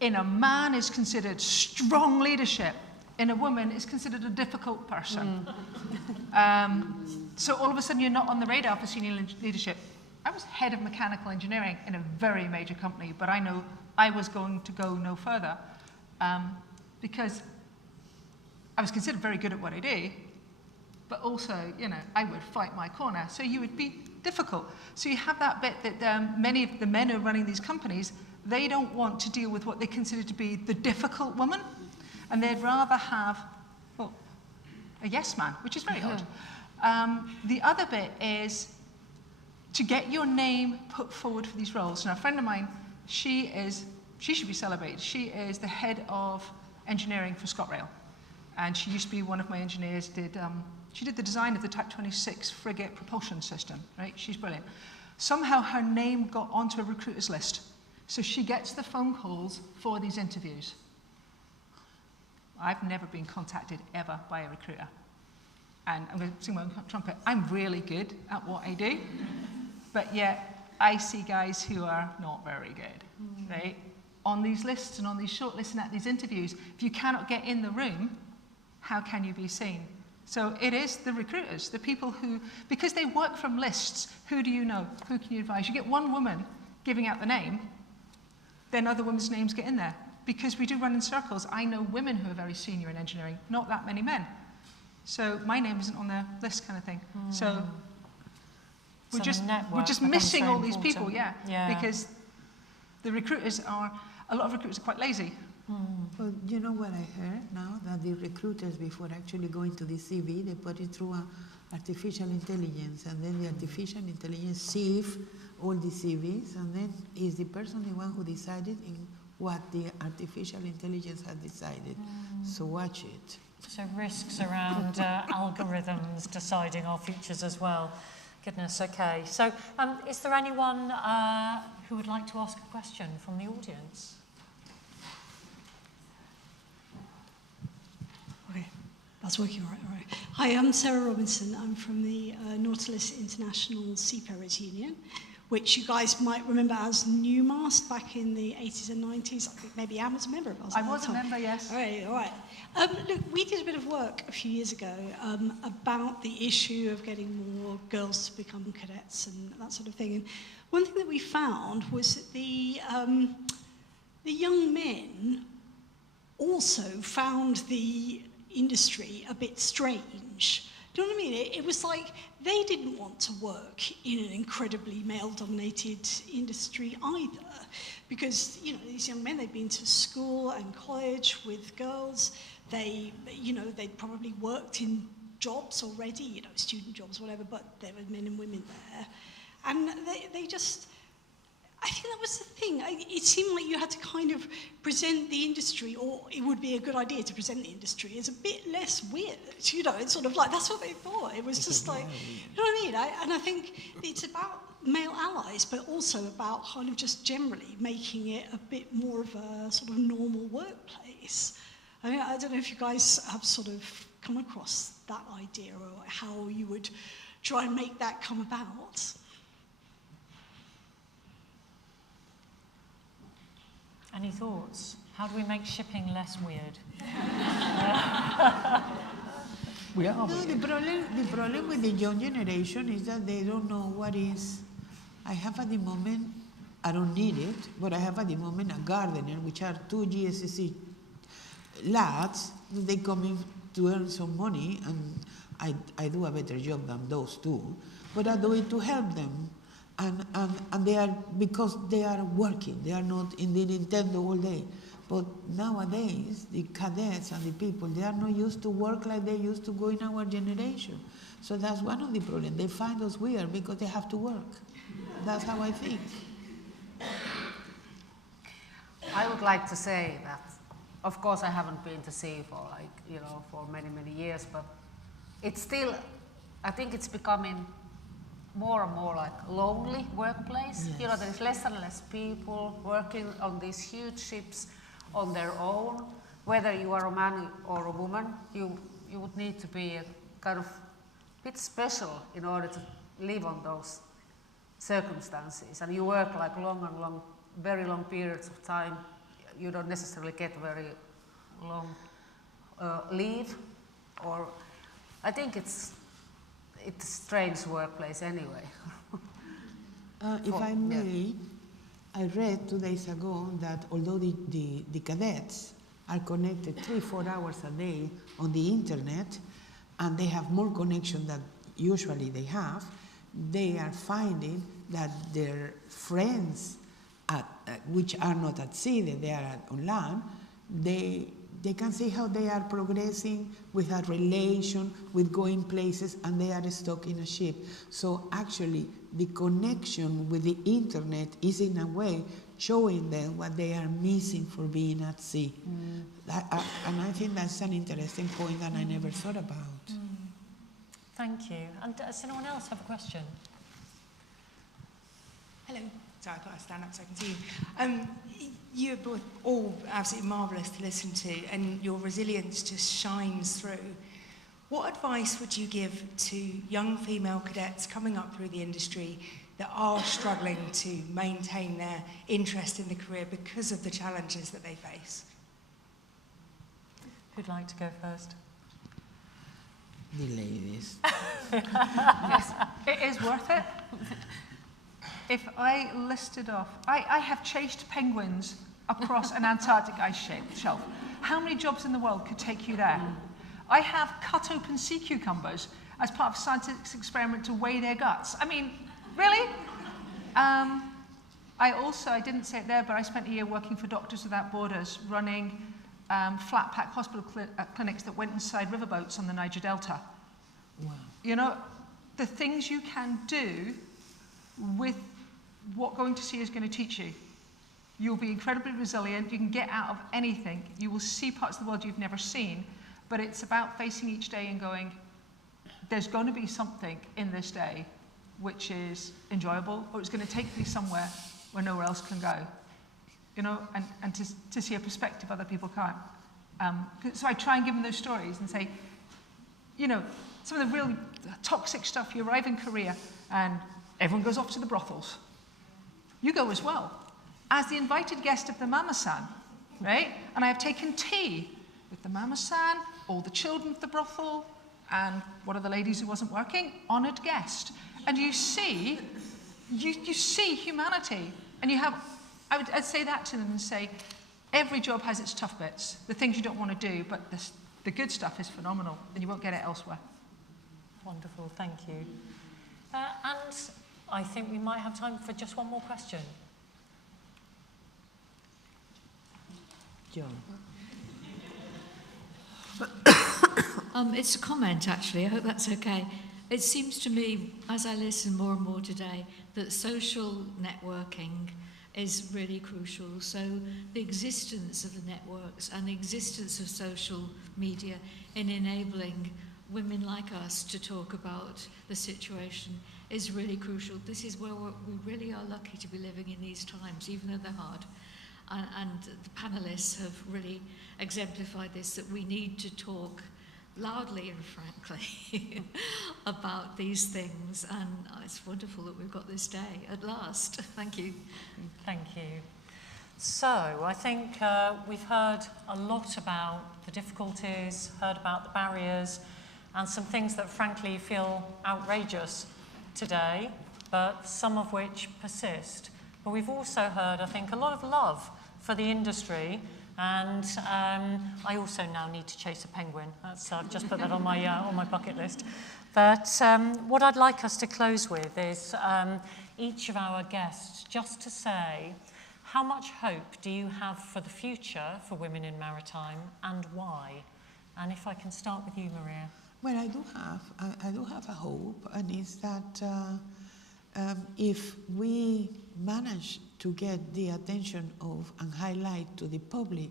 In a man is considered strong leadership. In a woman is considered a difficult person. So all of a sudden you're not on the radar for senior leadership. I was head of mechanical engineering in a very major company, but I know I was going to go no further because I was considered very good at what I do, but also, I would fight my corner. So you would be difficult. So you have that bit that many of the men who are running these companies, they don't want to deal with what they consider to be the difficult woman, and they'd rather have, a yes man, which is very odd. The other bit is to get your name put forward for these roles. Now, a friend of mine, she should be celebrated. She is the head of engineering for ScotRail, and she used to be one of my engineers. She did the design of the Type 26 frigate propulsion system, right? She's brilliant. Somehow her name got onto a recruiter's list. So she gets the phone calls for these interviews. I've never been contacted ever by a recruiter. And I'm going to sing my own trumpet. I'm really good at what I do, but yet I see guys who are not very good, right? on these lists and on these shortlists and at these interviews. If you cannot get in the room, how can you be seen? So it is the recruiters, the people who, because they work from lists, who do you know? Who can you advise? You get one woman giving out the name, then other women's names get in there. Because we do run in circles. I know women who are very senior in engineering, not that many men. So my name isn't on their list kind of thing. So we're just missing all these people, because the recruiters a lot of recruiters are quite lazy. Well, you know what I heard now? That the recruiters, before actually going to the CV, they put it through artificial intelligence, and then the artificial intelligence sieve all the CVs, and then is the person the one who decided in what the artificial intelligence has decided. So watch it. So risks around algorithms deciding our futures as well. Goodness, okay. So is there anyone who would like to ask a question from the audience? Okay, that's working all right. Hi, I'm Sarah Robinson. I'm from the Nautilus International Seafarers Union, which you guys might remember as Newmast back in the 80s and 90s. I think maybe Anne was a member of us. I was a member, yes. All right. Look, we did a bit of work a few years ago about the issue of getting more girls to become cadets and that sort of thing. And one thing that we found was that the young men also found the industry a bit strange. Do you know what I mean? It was like they didn't want to work in an incredibly male-dominated industry either, because these young men, they'd been to school and college with girls. They'd probably worked in jobs already, student jobs, whatever. But there were men and women there, and they just. I think that was the thing. It seemed like you had to kind of present the industry, or it would be a good idea to present the industry as a bit less weird. It's sort of like, that's what they thought. It was just like, you know what I mean? And I think it's about male allies, but also about kind of just generally making it a bit more of a sort of normal workplace. I mean, I don't know if you guys have sort of come across that idea, or how you would try and make that come about. Any thoughts? How do we make shipping less weird? The problem with the young generation is that they don't know what is. I have at the moment, I don't need it, but I have at the moment a gardener, which are 2 GSSC lads. They come in to earn some money, and I do a better job than those two, but I do it to help them. And they are, because they are working, they are not in the Nintendo all day. But nowadays, the cadets and the people, they are not used to work like they used to go in our generation. So that's one of the problems. They find us weird because they have to work. That's how I think. I would like to say that, of course, I haven't been to sea for for many, many years, but it's still, I think it's becoming more and more like lonely workplace. Yes. There's less and less people working on these huge ships on their own. Whether you are a man or a woman, you would need to be a kind of bit special in order to live on those circumstances. And you work like very long periods of time. You don't necessarily get very long leave, or I think it's a strange workplace anyway. If I may, I read 2 days ago that although the cadets are connected 3-4 hours a day on the internet, and they have more connection than usually they have, they are finding that their friends, which are not at sea, they are on land, they can see how they are progressing with a relation, with going places, and they are stuck in a ship. So actually, the connection with the internet is in a way showing them what they are missing for being at sea. And I think that's an interesting point that I never thought about. Thank you. And does anyone else have a question? Hello. Sorry, I thought I'd stand up so I can see you. You're both all absolutely marvellous to listen to, and your resilience just shines through. What advice would you give to young female cadets coming up through the industry that are struggling to maintain their interest in the career because of the challenges that they face? Who'd like to go first? The ladies. Yes, it is worth it. If I listed off, I have chased penguins across an Antarctic ice shelf. How many jobs in the world could take you there? I have cut open sea cucumbers as part of a scientific experiment to weigh their guts. I mean, really? I didn't say it there, but I spent a year working for Doctors Without Borders, running flat pack hospital clinics that went inside riverboats on the Niger Delta. Wow. You know, the things you can do with what going to sea is going to teach you. You'll be incredibly resilient. You can get out of anything. You will see parts of the world you've never seen. But it's about facing each day and going, there's going to be something in this day which is enjoyable, or it's going to take me somewhere where nowhere else can go. You know, and to see a perspective other people can't. So I try and give them those stories and say, you know, some of the really toxic stuff, you arrive in Korea and everyone goes off to the brothels. You go as well, as the invited guest of the mama-san, right? And I have taken tea with the mama-san, all the children of the brothel, and one of the ladies who wasn't working, honoured guest. And you see humanity, and you have, I'd say that to them and say, every job has its tough bits, the things you don't want to do, but the good stuff is phenomenal, and you won't get it elsewhere. Wonderful, thank you. And I think we might have time for just one more question. John. It's a comment, actually. I hope that's okay. It seems to me, as I listen more and more today, that social networking is really crucial. So the existence of the networks and the existence of social media in enabling women like us to talk about the situation is really crucial. This is where we really are lucky to be living in these times, even though they're hard. And the panelists have really exemplified this, that we need to talk loudly and frankly about these things, and it's wonderful that we've got this day at last. Thank you. Thank you. So I think we've heard a lot about the difficulties, heard about the barriers, and some things that frankly feel outrageous today, but some of which persist. But we've also heard, I think, a lot of love for the industry. And I also now need to chase a penguin. I've just put that on my bucket list. But what I'd like us to close with is each of our guests just to say, how much hope do you have for the future for women in maritime, and why? And if I can start with you, Maria. Well, I do have a hope, and it's that if we manage to get the attention of and highlight to the public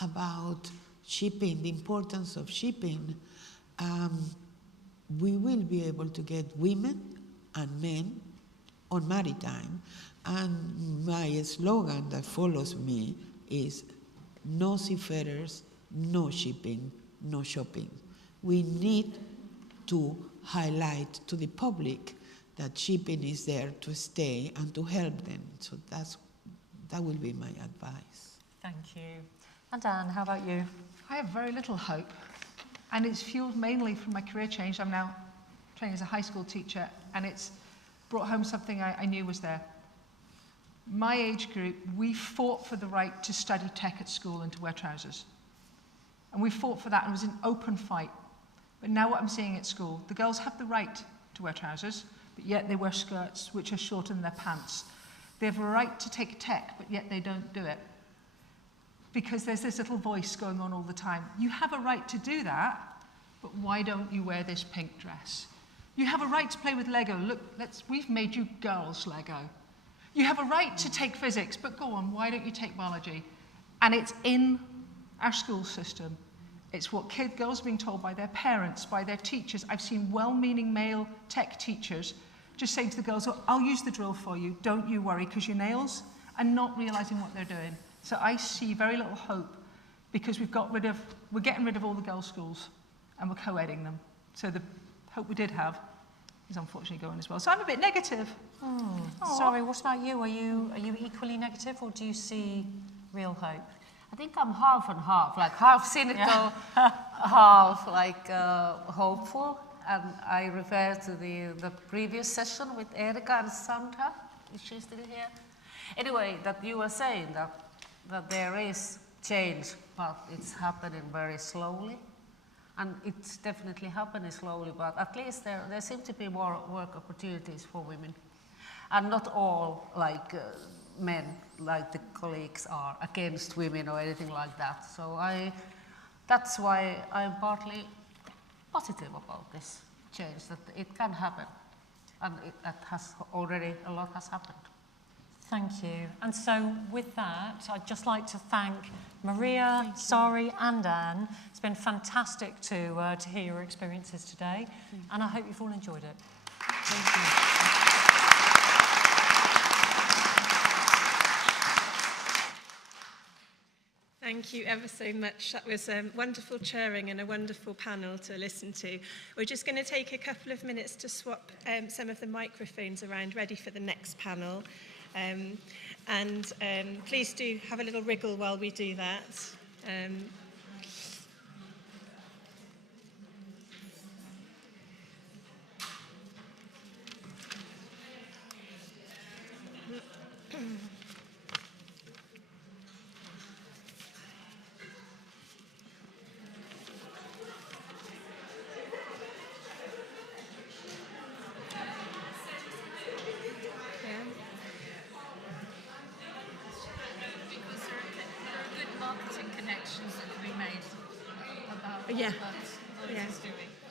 about shipping, the importance of shipping, we will be able to get women and men on maritime. And my slogan that follows me is no seafarers, no shipping, no shopping. We need to highlight to the public that shipping is there to stay and to help them. So that will be my advice. Thank you. And Anne, how about you? I have very little hope, and it's fueled mainly from my career change. I'm now training as a high school teacher, and it's brought home something I knew was there. My age group, we fought for the right to study tech at school and to wear trousers. And we fought for that, and it was an open fight. But now what I'm seeing at school, the girls have the right to wear trousers, but yet they wear skirts which are shorter than their pants. They have a right to take tech, but yet they don't do it. Because there's this little voice going on all the time. You have a right to do that, but why don't you wear this pink dress? You have a right to play with Lego. Look, we've made you girls Lego. You have a right to take physics, but go on, why don't you take biology? And it's in our school system. It's what girls are being told by their parents, by their teachers. I've seen well-meaning male tech teachers just saying to the girls, oh, I'll use the drill for you, don't you worry, because your nails, and not realising what they're doing. So I see very little hope, because we're getting rid of all the girls' schools, and we're co-eding them. So the hope we did have is unfortunately going as well. So I'm a bit negative. Sorry, what about you? Are you equally negative, or do you see real hope? I think I'm half and half, like half cynical, half like hopeful. And I refer to the previous session with Erika and Sandra. Is she still here? Anyway, that you were saying that there is change, but it's happening very slowly. And it's definitely happening slowly, but at least there seem to be more work opportunities for women. And not all like men, like the colleagues are against women or anything like that. So that's why I'm partly positive about this change, that it can happen. And a lot has happened. Thank you. And so with that, I'd just like to thank Maria, Sari and Anne. It's been fantastic to hear your experiences today, and I hope you've all enjoyed it. Thank you. Thank you ever so much. That was wonderful chairing and a wonderful panel to listen to. We're just going to take a couple of minutes to swap some of the microphones around, ready for the next panel. Please do have a little wriggle while we do that.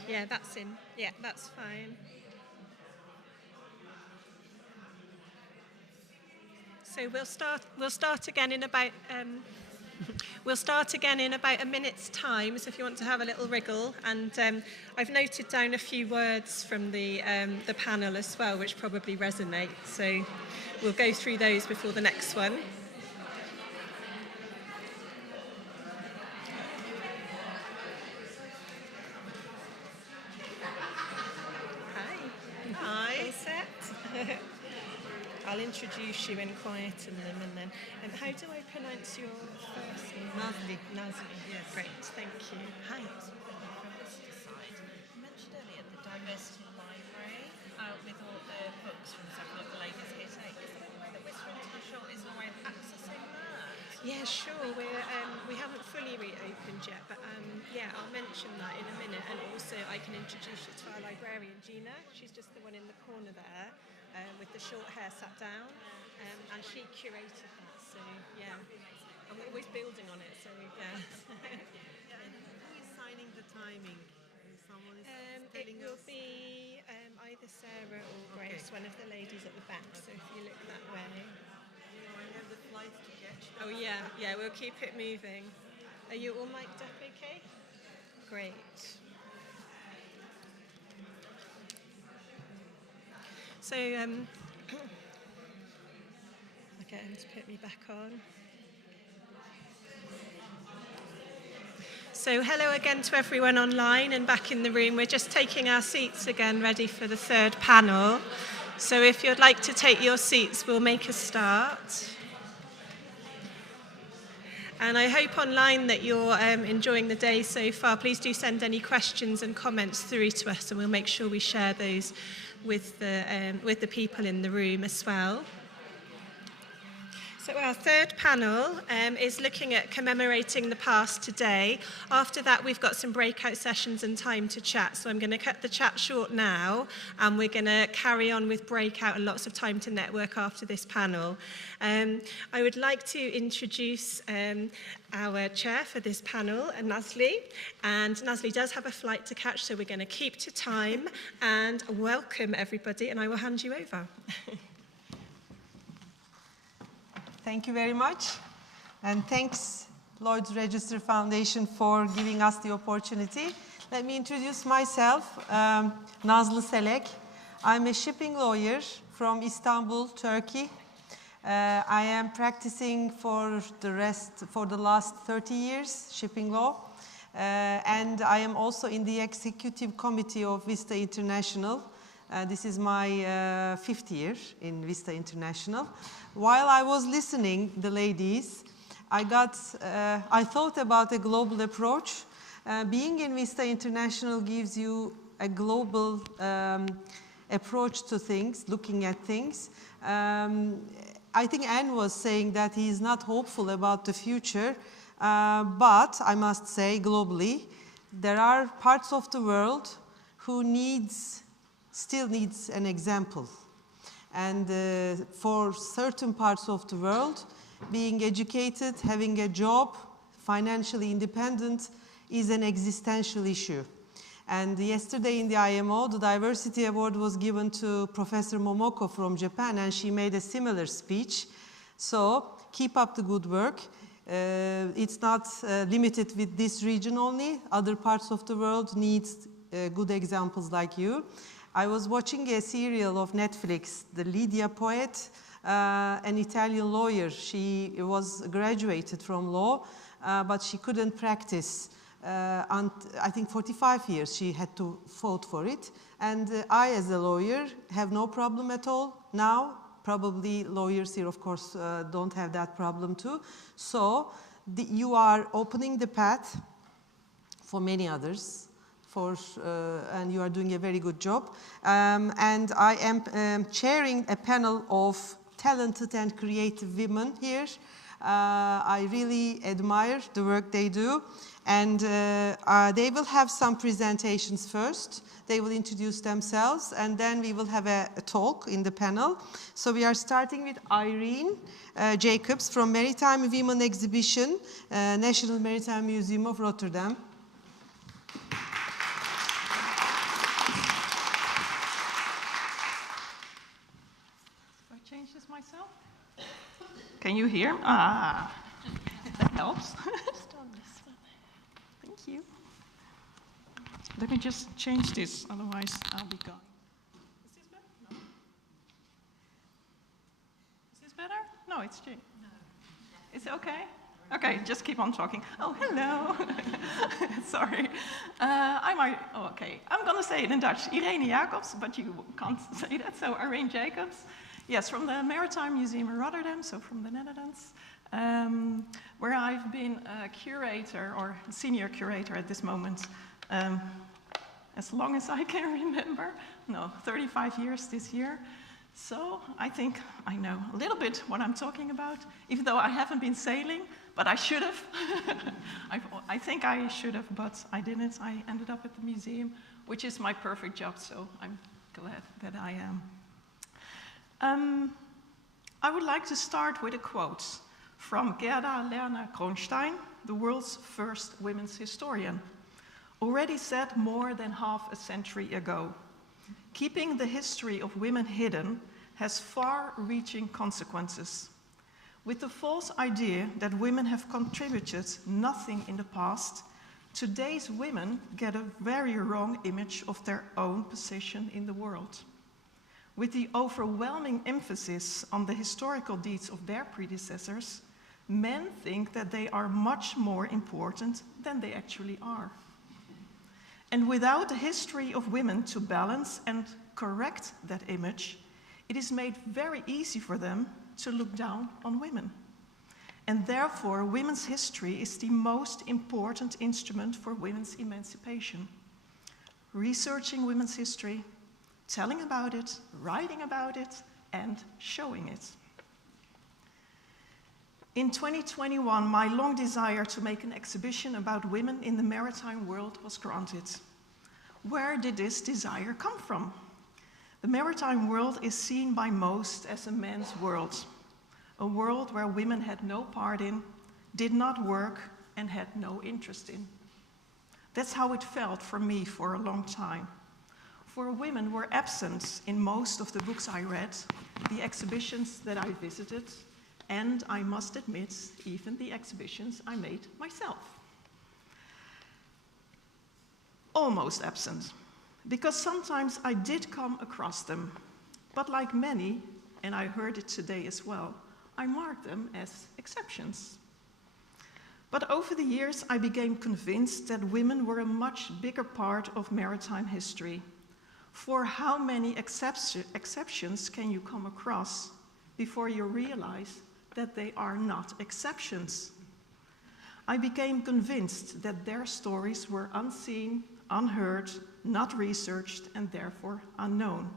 Yeah, that's in. Yeah, that's fine. So we'll start again in about a minute's time. So if you want to have a little wriggle, and I've noted down a few words from the panel as well, which probably resonate. So we'll go through those before the next one. I'll introduce you and quieten them, and then. How do I pronounce your first name? Nazli. Nazli. Yes. Great, thank you. Hi. From Worcester side, you mentioned earlier the diversity library with all the books from several of the ladies here today. Is there any way that Worcester International is a way of accessing that? Yeah, sure. We haven't fully reopened yet, but I'll mention that in a minute. And also, I can introduce you to our librarian, Gina. She's just the one in the corner there. With the short hair sat down, and she curated that, so yeah. And we're always building on it, so yeah. And who is signing the timing? Someone is telling us? It will be either Sarah or Grace, one of the ladies at the back, so if you look that way. I have the flight to catch. Oh yeah, we'll keep it moving. Are you all mic'd up okay? Great. So, I'll get him to put me back on. So, hello again to everyone online and back in the room. We're just taking our seats again, ready for the third panel. So, if you'd like to take your seats, we'll make a start. And I hope online that you're enjoying the day so far. Please do send any questions and comments through to us, and we'll make sure we share those with the people in the room as well. So our third panel is looking at commemorating the past today. After that, we've got some breakout sessions and time to chat. So I'm going to cut the chat short now, and we're going to carry on with breakout and lots of time to network after this panel. I would like to introduce our chair for this panel, Nazli. And Nazli does have a flight to catch, so we're going to keep to time and welcome everybody, and I will hand you over. Thank you very much. And thanks, Lloyd's Register Foundation, for giving us the opportunity. Let me introduce myself, Nazlı Selek. I'm a shipping lawyer from Istanbul, Turkey. I am practicing for the last 30 years, shipping law. And I am also in the executive committee of Vista International, This is my 5th year in Vista International. While I was listening the ladies, I thought about a global approach. Being in Vista International gives you a global approach to things, looking at things. I think Anne was saying that he is not hopeful about the future, but I must say globally, there are parts of the world who still needs an example. And for certain parts of the world, being educated, having a job, financially independent is an existential issue. And yesterday in the IMO, the Diversity Award was given to Professor Momoko from Japan, and she made a similar speech. So keep up the good work. It's not limited with this region only. Other parts of the world need good examples like you. I was watching a serial of Netflix, The Lydia Poet, an Italian lawyer. She was graduated from law, but she couldn't practice. I think 45 years she had to vote for it. And I, as a lawyer, have no problem at all. Now, probably lawyers here, of course, don't have that problem too. So you are opening the path for many others, and you are doing a very good job. And I am chairing a panel of talented and creative women here. I really admire the work they do. And they will have some presentations first. They will introduce themselves, and then we will have a talk in the panel. So we are starting with Irene Jacobs from Maritime Women Exhibition, National Maritime Museum of Rotterdam. I change this myself? Can you hear? Ah, that helps. Thank you. Let me just change this, otherwise I'll be gone. Is this better? No. Is this better? No, it's changed. No. Is it okay? Okay, just keep on talking. Oh, hello. Sorry. Okay. I'm going to say it in Dutch. Irene Jacobs, but you can't say that, so Irene Jacobs. Yes, from the Maritime Museum in Rotterdam, so from the Netherlands, where I've been a curator, or senior curator at this moment, as long as I can remember. No, 35 years this year. So I think I know a little bit what I'm talking about, even though I haven't been sailing, but I should have. I think I should have, but I didn't. I ended up at the museum, which is my perfect job, so I'm glad that I am. I would like to start with a quote from Gerda Lerner-Kronstein, the world's first women's historian, already said more than half a century ago. Keeping the history of women hidden has far-reaching consequences. With the false idea that women have contributed nothing in the past, today's women get a very wrong image of their own position in the world. With the overwhelming emphasis on the historical deeds of their predecessors, men think that they are much more important than they actually are. And without a history of women to balance and correct that image, it is made very easy for them to look down on women. And therefore, women's history is the most important instrument for women's emancipation. Researching women's history, telling about it, writing about it, and showing it. In 2021, my long desire to make an exhibition about women in the maritime world was granted. Where did this desire come from? The maritime world is seen by most as a man's world, a world where women had no part in, did not work, and had no interest in. That's how it felt for me for a long time. For women were absent in most of the books I read, the exhibitions that I visited, and I must admit, even the exhibitions I made myself. Almost absent, because sometimes I did come across them, but like many, and I heard it today as well, I marked them as exceptions. But over the years, I became convinced that women were a much bigger part of maritime history. For how many exceptions can you come across before you realize that they are not exceptions? I became convinced that their stories were unseen, unheard, not researched, and therefore unknown.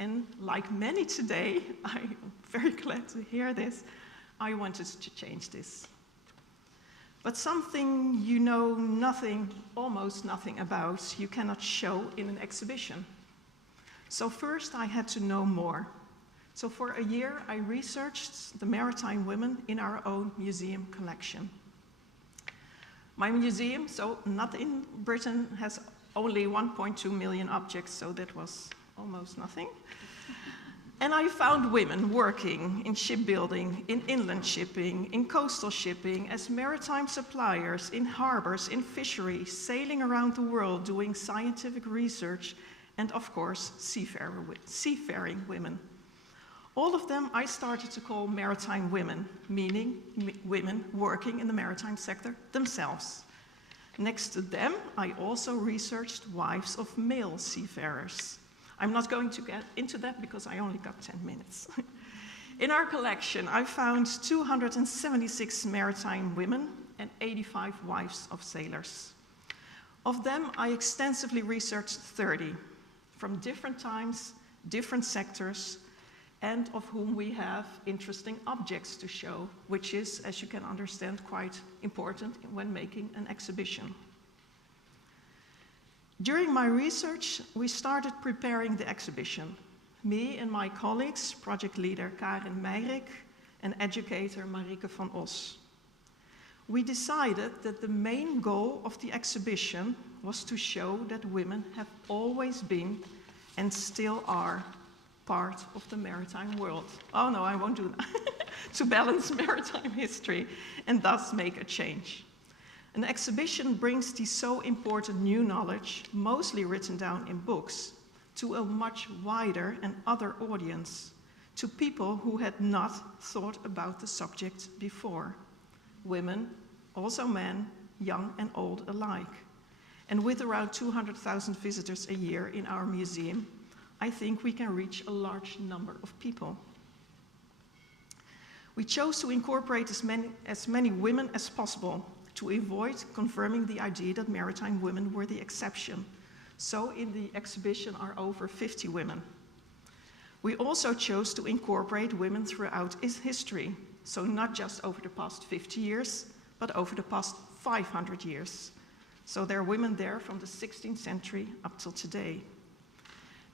And like many today, I'm very glad to hear this, I wanted to change this. But something you know nothing, almost nothing about, you cannot show in an exhibition. So first I had to know more. So for a year I researched the maritime women in our own museum collection. My museum, so not in Britain, has only 1.2 million objects, so that was almost nothing. And I found women working in shipbuilding, in inland shipping, in coastal shipping, as maritime suppliers, in harbors, in fisheries, sailing around the world, doing scientific research, and of course, seafaring women. All of them I started to call maritime women, meaning women working in the maritime sector themselves. Next to them, I also researched wives of male seafarers. I'm not going to get into that because I only got 10 minutes. In our collection, I found 276 maritime women and 85 wives of sailors. Of them, I extensively researched 30 from different times, different sectors, and of whom we have interesting objects to show, which is, as you can understand, quite important when making an exhibition. During my research, we started preparing the exhibition. Me and my colleagues, project leader Karin Meirik and educator Marieke van Os. We decided that the main goal of the exhibition was to show that women have always been and still are part of the maritime world. Oh no, I won't do that. To balance maritime history and thus make a change. An exhibition brings the so important new knowledge, mostly written down in books, to a much wider and other audience, to people who had not thought about the subject before. Women, also men, young and old alike. And with around 200,000 visitors a year in our museum, I think we can reach a large number of people. We chose to incorporate as many women as possible to avoid confirming the idea that maritime women were the exception. So in the exhibition are over 50 women. We also chose to incorporate women throughout history, so not just over the past 50 years, but over the past 500 years. So there are women there from the 16th century up till today.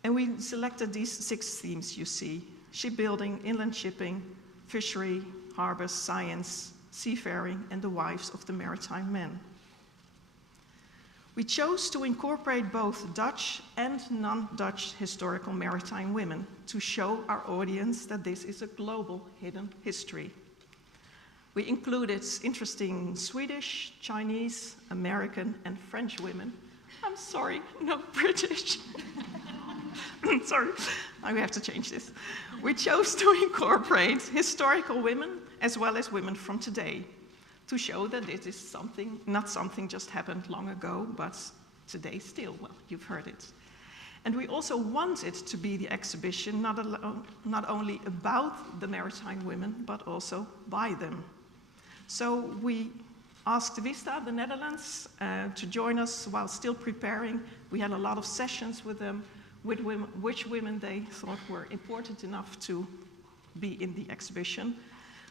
And we selected these 6 themes you see: shipbuilding, inland shipping, fishery, harbors, science, seafaring, and the wives of the maritime men. We chose to incorporate both Dutch and non-Dutch historical maritime women to show our audience that this is a global hidden history. We included interesting Swedish, Chinese, American, and French women. I'm sorry, no British. Sorry, we have to change this. We chose to incorporate historical women as well as women from today to show that this is something, not something just happened long ago, but today still. Well, you've heard it. And we also wanted to be the exhibition not only about the maritime women, but also by them. So we asked Vista, the Netherlands, to join us while still preparing. We had a lot of sessions with them, with women, which women they thought were important enough to be in the exhibition.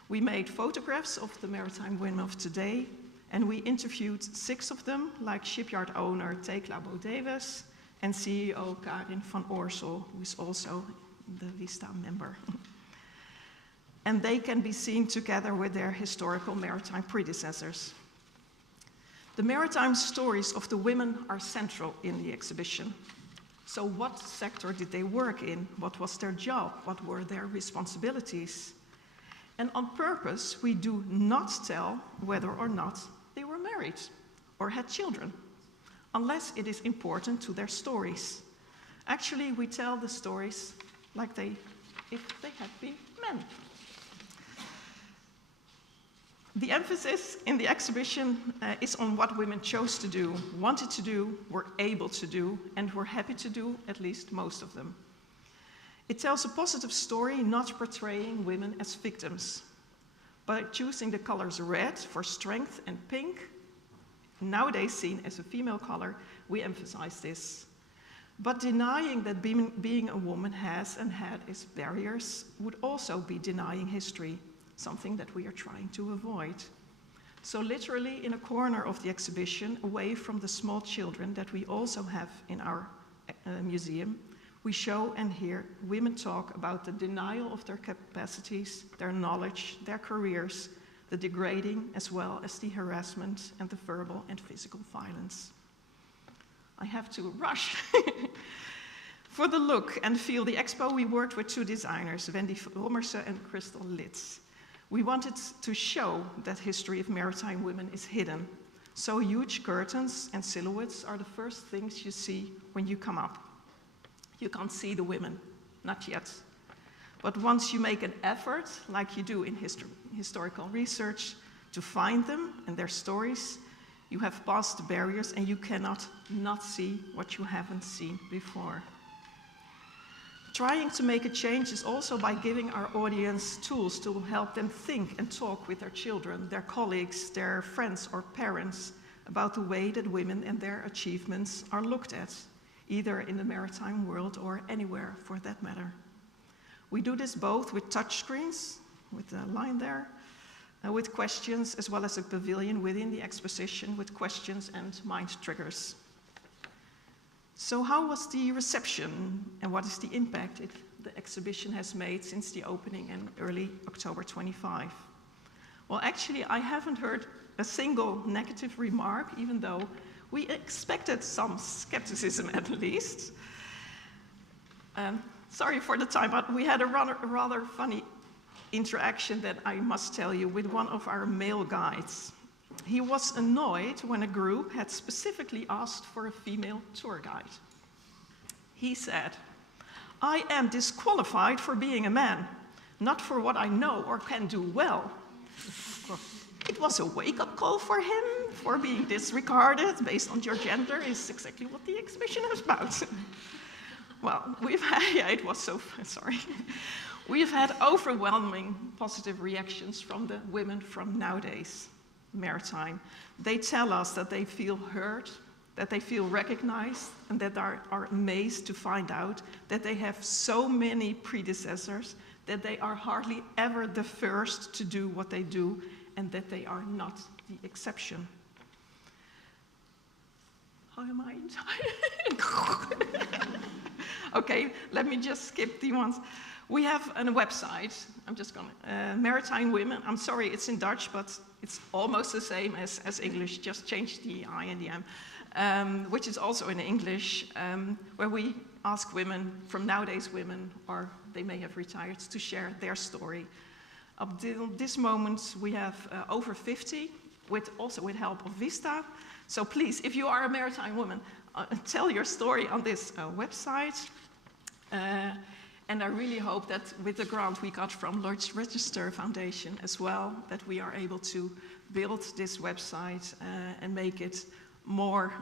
We made photographs of the maritime women of today, and we interviewed 6 of them, like shipyard owner Tekla Bo-Davis and CEO Karin van Oorsel, who is also the Vista member. And they can be seen together with their historical maritime predecessors. The maritime stories of the women are central in the exhibition. So what sector did they work in? What was their job? What were their responsibilities? And on purpose, we do not tell whether or not they were married or had children, unless it is important to their stories. Actually, we tell the stories like if they had been men. The emphasis in the exhibition is on what women chose to do, wanted to do, were able to do, and were happy to do, at least most of them. It tells a positive story, not portraying women as victims. By choosing the colors red for strength and pink, nowadays seen as a female color, we emphasize this. But denying that being a woman has and had its barriers would also be denying history, something that we are trying to avoid. So literally in a corner of the exhibition, away from the small children that we also have in our museum, we show and hear women talk about the denial of their capacities, their knowledge, their careers, the degrading as well as the harassment and the verbal and physical violence. I have to rush. For the look and feel the expo, we worked with two designers, Wendy Rommerse and Crystal Litz. We wanted to show that history of maritime women is hidden. So huge curtains and silhouettes are the first things you see when you come up. You can't see the women, not yet. But once you make an effort, like you do in historical research, to find them and their stories, you have passed the barriers and you cannot not see what you haven't seen before. Trying to make a change is also by giving our audience tools to help them think and talk with their children, their colleagues, their friends or parents about the way that women and their achievements are looked at, either in the maritime world or anywhere for that matter. We do this both with touchscreens, with the line there, with questions, as well as a pavilion within the exposition with questions and mind triggers. So how was the reception and what is the impact the exhibition has made since the opening in early October 25? Well, actually, I haven't heard a single negative remark, even though we expected some skepticism at least. Sorry for the time, but we had a rather funny interaction that I must tell you with one of our male guides. He was annoyed when a group had specifically asked for a female tour guide. He said, "I am disqualified for being a man, not for what I know or can do well." It was a wake-up call for him, for being disregarded based on your gender is exactly what the exhibition is about. Well, it was so, sorry. We've had overwhelming positive reactions from the women from nowadays Maritime. They tell us that they feel heard, that they feel recognized, and that are amazed to find out that they have so many predecessors that they are hardly ever the first to do what they do, and that they are not the exception. How am I in time? Okay, let me just skip the ones. We have a website, I'm just gonna, Maritime Women, I'm sorry, it's in Dutch, but it's almost the same as English, just change the I and the M, which is also in English, where we ask women, from nowadays women, or they may have retired, to share their story. Up till this moment, we have over 50, also with help of Vista. So please, if you are a maritime woman, tell your story on this website. And I really hope that with the grant we got from Lloyd's Register Foundation as well, that we are able to build this website and make it more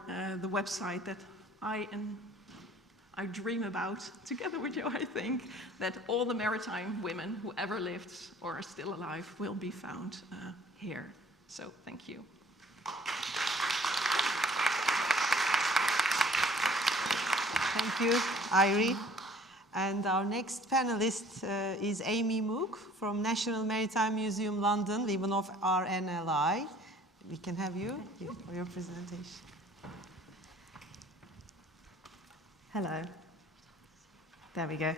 the website that I dream about, together with you, I think, that all the maritime women who ever lived or are still alive will be found here. So thank you. Thank you, Irie. And our next panelist is Amy Mook from National Maritime Museum London, Libanov RNLI. We can have you for your presentation. Hello. There we go.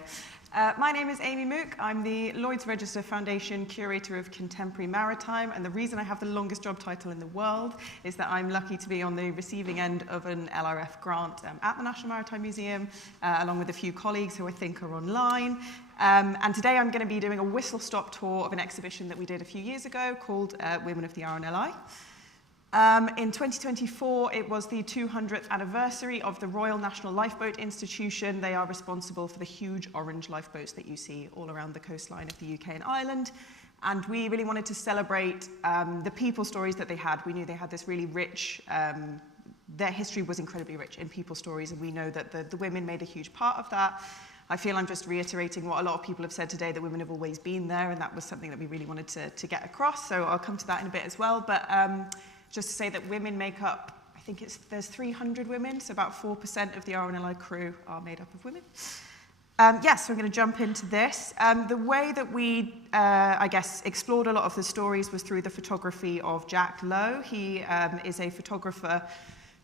My name is Amy Mook. I'm the Lloyd's Register Foundation Curator of Contemporary Maritime, and the reason I have the longest job title in the world is that I'm lucky to be on the receiving end of an LRF grant at the National Maritime Museum, along with a few colleagues who I think are online. And today I'm going to be doing a whistle-stop tour of an exhibition that we did a few years ago called Women of the RNLI. In 2024, it was the 200th anniversary of the Royal National Lifeboat Institution. They are responsible for the huge orange lifeboats that you see all around the coastline of the UK and Ireland. And we really wanted to celebrate the people stories that they had. We knew they had this really rich, their history was incredibly rich in people stories, and we know that the women made a huge part of that. I feel I'm just reiterating what a lot of people have said today, that women have always been there, and that was something that we really wanted to get across, so I'll come to that in a bit as well. But just to say that women make up, I think there's 300 women, so about 4% of the RNLI crew are made up of women. Yes, so I'm going to jump into this. The way that we, I guess, explored a lot of the stories was through the photography of Jack Lowe. He is a photographer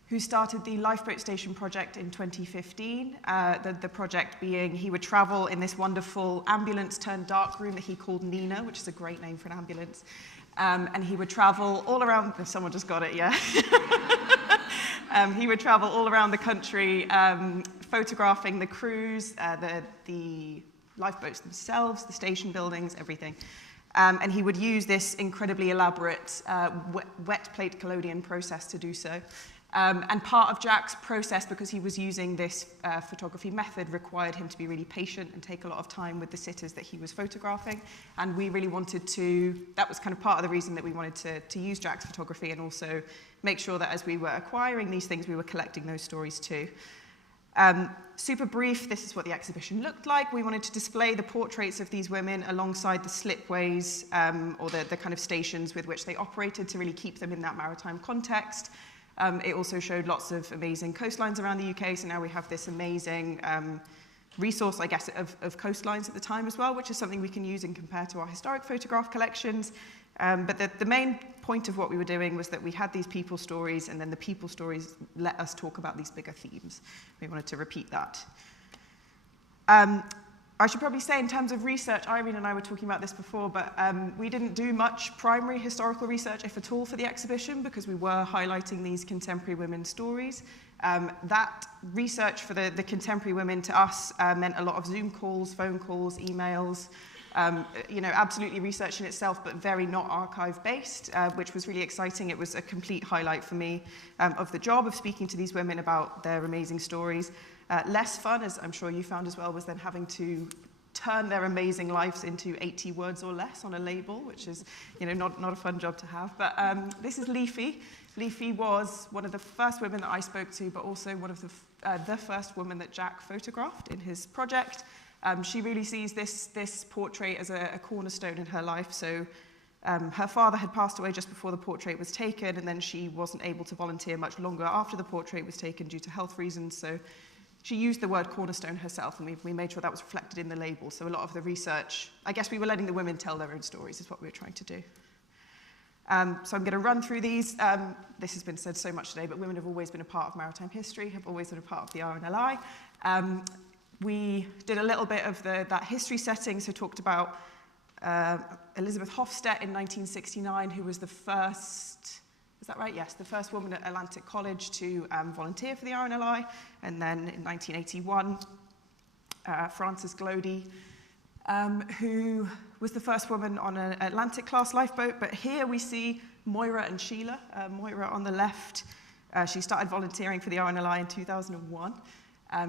who started the Lifeboat Station project in 2015. The project being, he would travel in this wonderful ambulance turned dark room that he called Nina, which is a great name for an ambulance. And he would travel all around, someone just got it, yeah. He would travel all around the country, photographing the crews, the lifeboats themselves, the station buildings, everything. And he would use this incredibly elaborate wet plate collodion process to do so. And part of Jack's process, because he was using this photography method, required him to be really patient and take a lot of time with the sitters that he was photographing. And we really wanted to, that was kind of part of the reason that we wanted to use Jack's photography, and also make sure that as we were acquiring these things, we were collecting those stories too. Super brief, this is what the exhibition looked like. We wanted to display the portraits of these women alongside the slipways or the kind of stations with which they operated to really keep them in that maritime context. It also showed lots of amazing coastlines around the UK, so now we have this amazing resource, I guess, of coastlines at the time as well, which is something we can use and compare to our historic photograph collections. But the main point of what we were doing was that we had these people stories, and then the people stories let us talk about these bigger themes. We wanted to repeat that. I should probably say, in terms of research, Irene and I were talking about this before, but we didn't do much primary historical research, if at all, for the exhibition, because we were highlighting these contemporary women's stories. That research for the contemporary women to us meant a lot of Zoom calls, phone calls, emails, you know, absolutely research in itself, but very not archive-based, which was really exciting. It was a complete highlight for me of the job of speaking to these women about their amazing stories. Less fun, as I'm sure you found as well, was then having to turn their amazing lives into 80 words or less on a label, which is, you know, not a fun job to have. But this is Leafy. Leafy was one of the first women that I spoke to, but also one of the first woman that Jack photographed in his project. She really sees this portrait as a cornerstone in her life. So her father had passed away just before the portrait was taken, and then she wasn't able to volunteer much longer after the portrait was taken due to health reasons. So she used the word cornerstone herself, and we made sure that was reflected in the label. So a lot of the research, I guess we were letting the women tell their own stories, is what we were trying to do. So I'm going to run through these. This has been said so much today, but women have always been a part of maritime history, have always been a part of the RNLI. We did a little bit of that history setting, so talked about Elizabeth Hofstedt in 1969, who was the first, is that right? Yes, the first woman at Atlantic College to volunteer for the RNLI. And then in 1981, Frances Glody, who was the first woman on an Atlantic-class lifeboat. But here we see Moira and Sheila. Moira on the left, she started volunteering for the RNLI in 2001.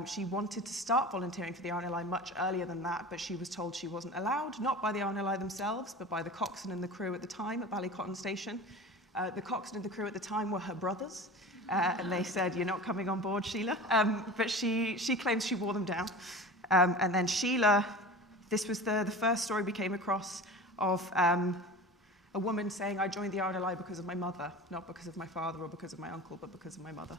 She wanted to start volunteering for the RNLI much earlier than that, but she was told she wasn't allowed, not by the RNLI themselves, but by the coxswain and the crew at the time at Ballycotton Station. The coxswain and the crew at the time were her brothers, and they said, "You're not coming on board, Sheila." But she claims she wore them down. And then Sheila, this was the first story we came across of a woman saying, "I joined the RNLI because of my mother, not because of my father or because of my uncle, but because of my mother."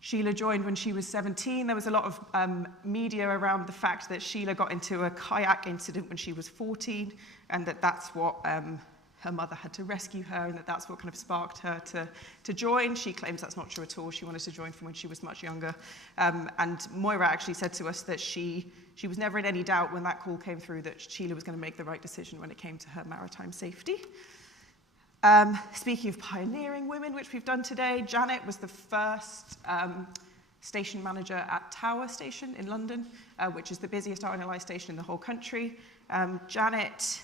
Sheila joined when she was 17. There was a lot of media around the fact that Sheila got into a kayak incident when she was 14, and that's what her mother had to rescue her, and that's what kind of sparked her to join. She claims that's not true at all. She wanted to join from when she was much younger. And Moira actually said to us that she was never in any doubt when that call came through that Sheila was going to make the right decision when it came to her maritime safety. Speaking of pioneering women, which we've done today, Janet was the first station manager at Tower Station in London, which is the busiest RNLI station in the whole country. Janet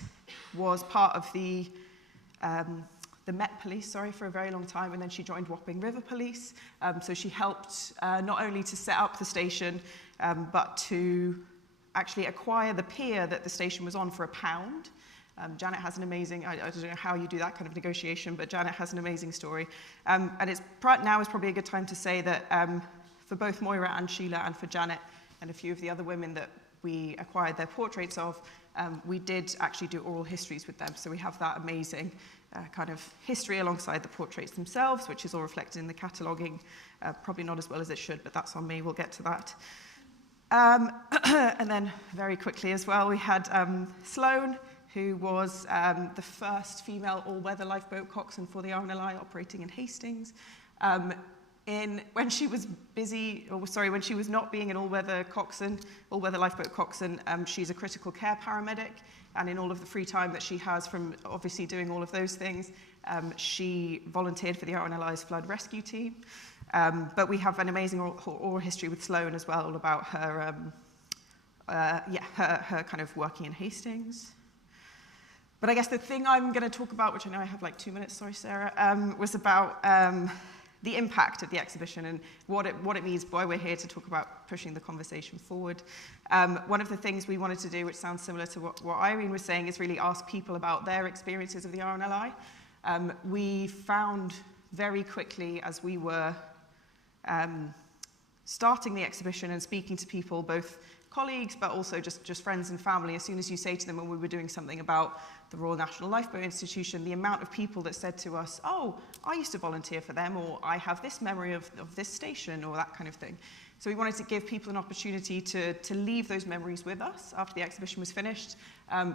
was part of the Met Police, for a very long time, and then she joined Wapping River Police. So she helped not only to set up the station, but to actually acquire the pier that the station was on for £1. Janet has an amazing, I don't know how you do that kind of negotiation, but Janet has an amazing story. And now is probably a good time to say that for both Moira and Sheila and for Janet and a few of the other women that we acquired their portraits of, we did actually do oral histories with them. So we have that amazing kind of history alongside the portraits themselves, which is all reflected in the cataloguing. Probably not as well as it should, but that's on me. We'll get to that. And then very quickly as well, we had Sloane, who was the first female all-weather lifeboat coxswain for the RNLI operating in Hastings. When she was when she was not being an all-weather lifeboat coxswain, she's a critical care paramedic, and in all of the free time that she has from obviously doing all of those things, she volunteered for the RNLI's flood rescue team. But we have an amazing oral history with Sloane as well, all about her, her kind of working in Hastings. But I guess the thing I'm going to talk about, which I know I have like 2 minutes, sorry Sarah, was about the impact of the exhibition and what it means, why we're here to talk about pushing the conversation forward. One of the things we wanted to do, which sounds similar to what Irene was saying, is really ask people about their experiences of the RNLI. We found very quickly as we were starting the exhibition and speaking to people, both colleagues, but also just friends and family, as soon as you say to them when we were doing something about the Royal National Lifeboat Institution, the amount of people that said to us, oh, I used to volunteer for them, or I have this memory of this station, or that kind of thing. So we wanted to give people an opportunity to leave those memories with us after the exhibition was finished.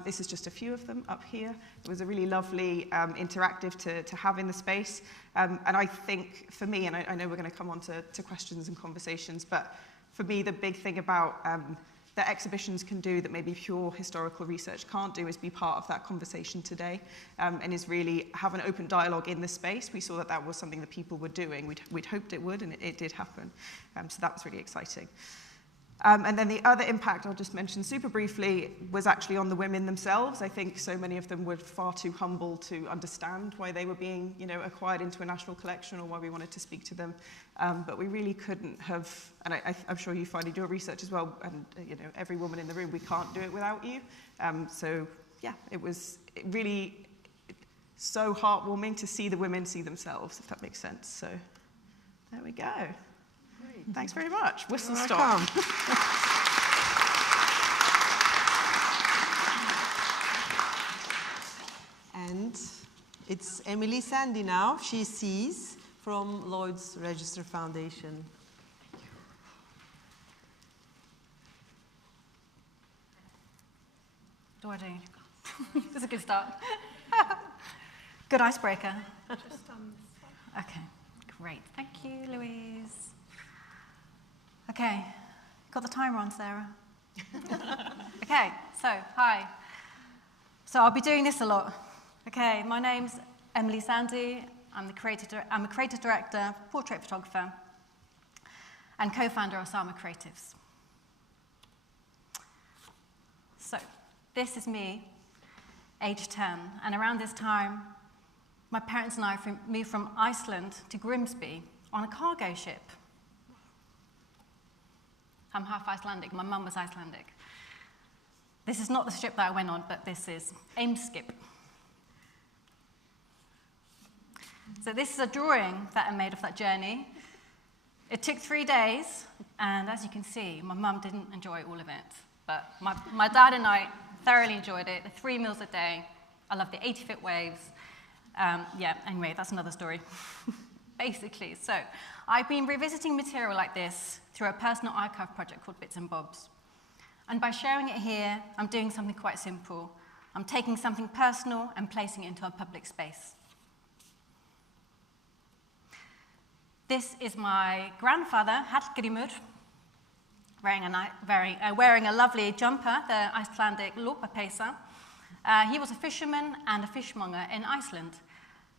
This is just a few of them up here. It was a really lovely interactive to have in the space. And I think for me, and I know we're going to come on to questions and conversations, but for me, the big thing about that exhibitions can do that maybe pure historical research can't do is be part of that conversation today, and is really have an open dialogue in the space. We saw that was something that people were doing. We'd hoped it would, and it did happen. So that was really exciting. And then the other impact I'll just mention super briefly was actually on the women themselves. I think so many of them were far too humble to understand why they were being, acquired into a national collection or why we wanted to speak to them. But we really couldn't have, and I'm sure you find you do your research as well, and every woman in the room, we can't do it without you. So yeah, it was really so heartwarming to see the women see themselves, if that makes sense. So there we go. Thanks very much. Whistle stop. And it's Emily Sandy now. She sees from Lloyd's Register Foundation. What do I do? This is a good start. Good icebreaker. Okay, great. Thank you, Louise. Okay, got the timer on, Sarah? Okay, so, hi. So I'll be doing this a lot. Okay, my name's Emily Sandy. I'm a creative director, portrait photographer, and co-founder of Sama Creatives. So, this is me, age 10, and around this time, my parents and I moved from Iceland to Grimsby on a cargo ship. I'm half Icelandic. My mum was Icelandic. This is not the ship that I went on, but this is Eimskip. So this is a drawing that I made of that journey. It took 3 days, and as you can see, my mum didn't enjoy all of it. But my dad and I thoroughly enjoyed it. The 3 meals a day. I love the 80-foot waves. Yeah, anyway, that's another story. Basically, so I've been revisiting material like this through a personal archive project called Bits and Bobs. And by sharing it here, I'm doing something quite simple. I'm taking something personal and placing it into a public space. This is my grandfather, Hallgrímur, wearing a lovely jumper, the Icelandic lopapeysa. He was a fisherman and a fishmonger in Iceland.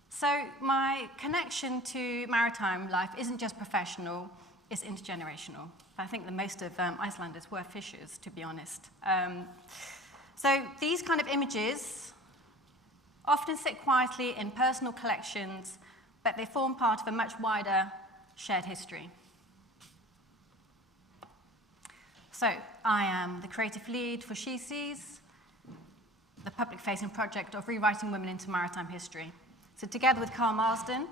So my connection to maritime life isn't just professional, it's intergenerational. I think that most of Icelanders were fishers, to be honest. So these kind of images often sit quietly in personal collections, but they form part of a much wider shared history. So I am the creative lead for She Sees. the public-facing project of rewriting women into maritime history. So together with Carl Marsden,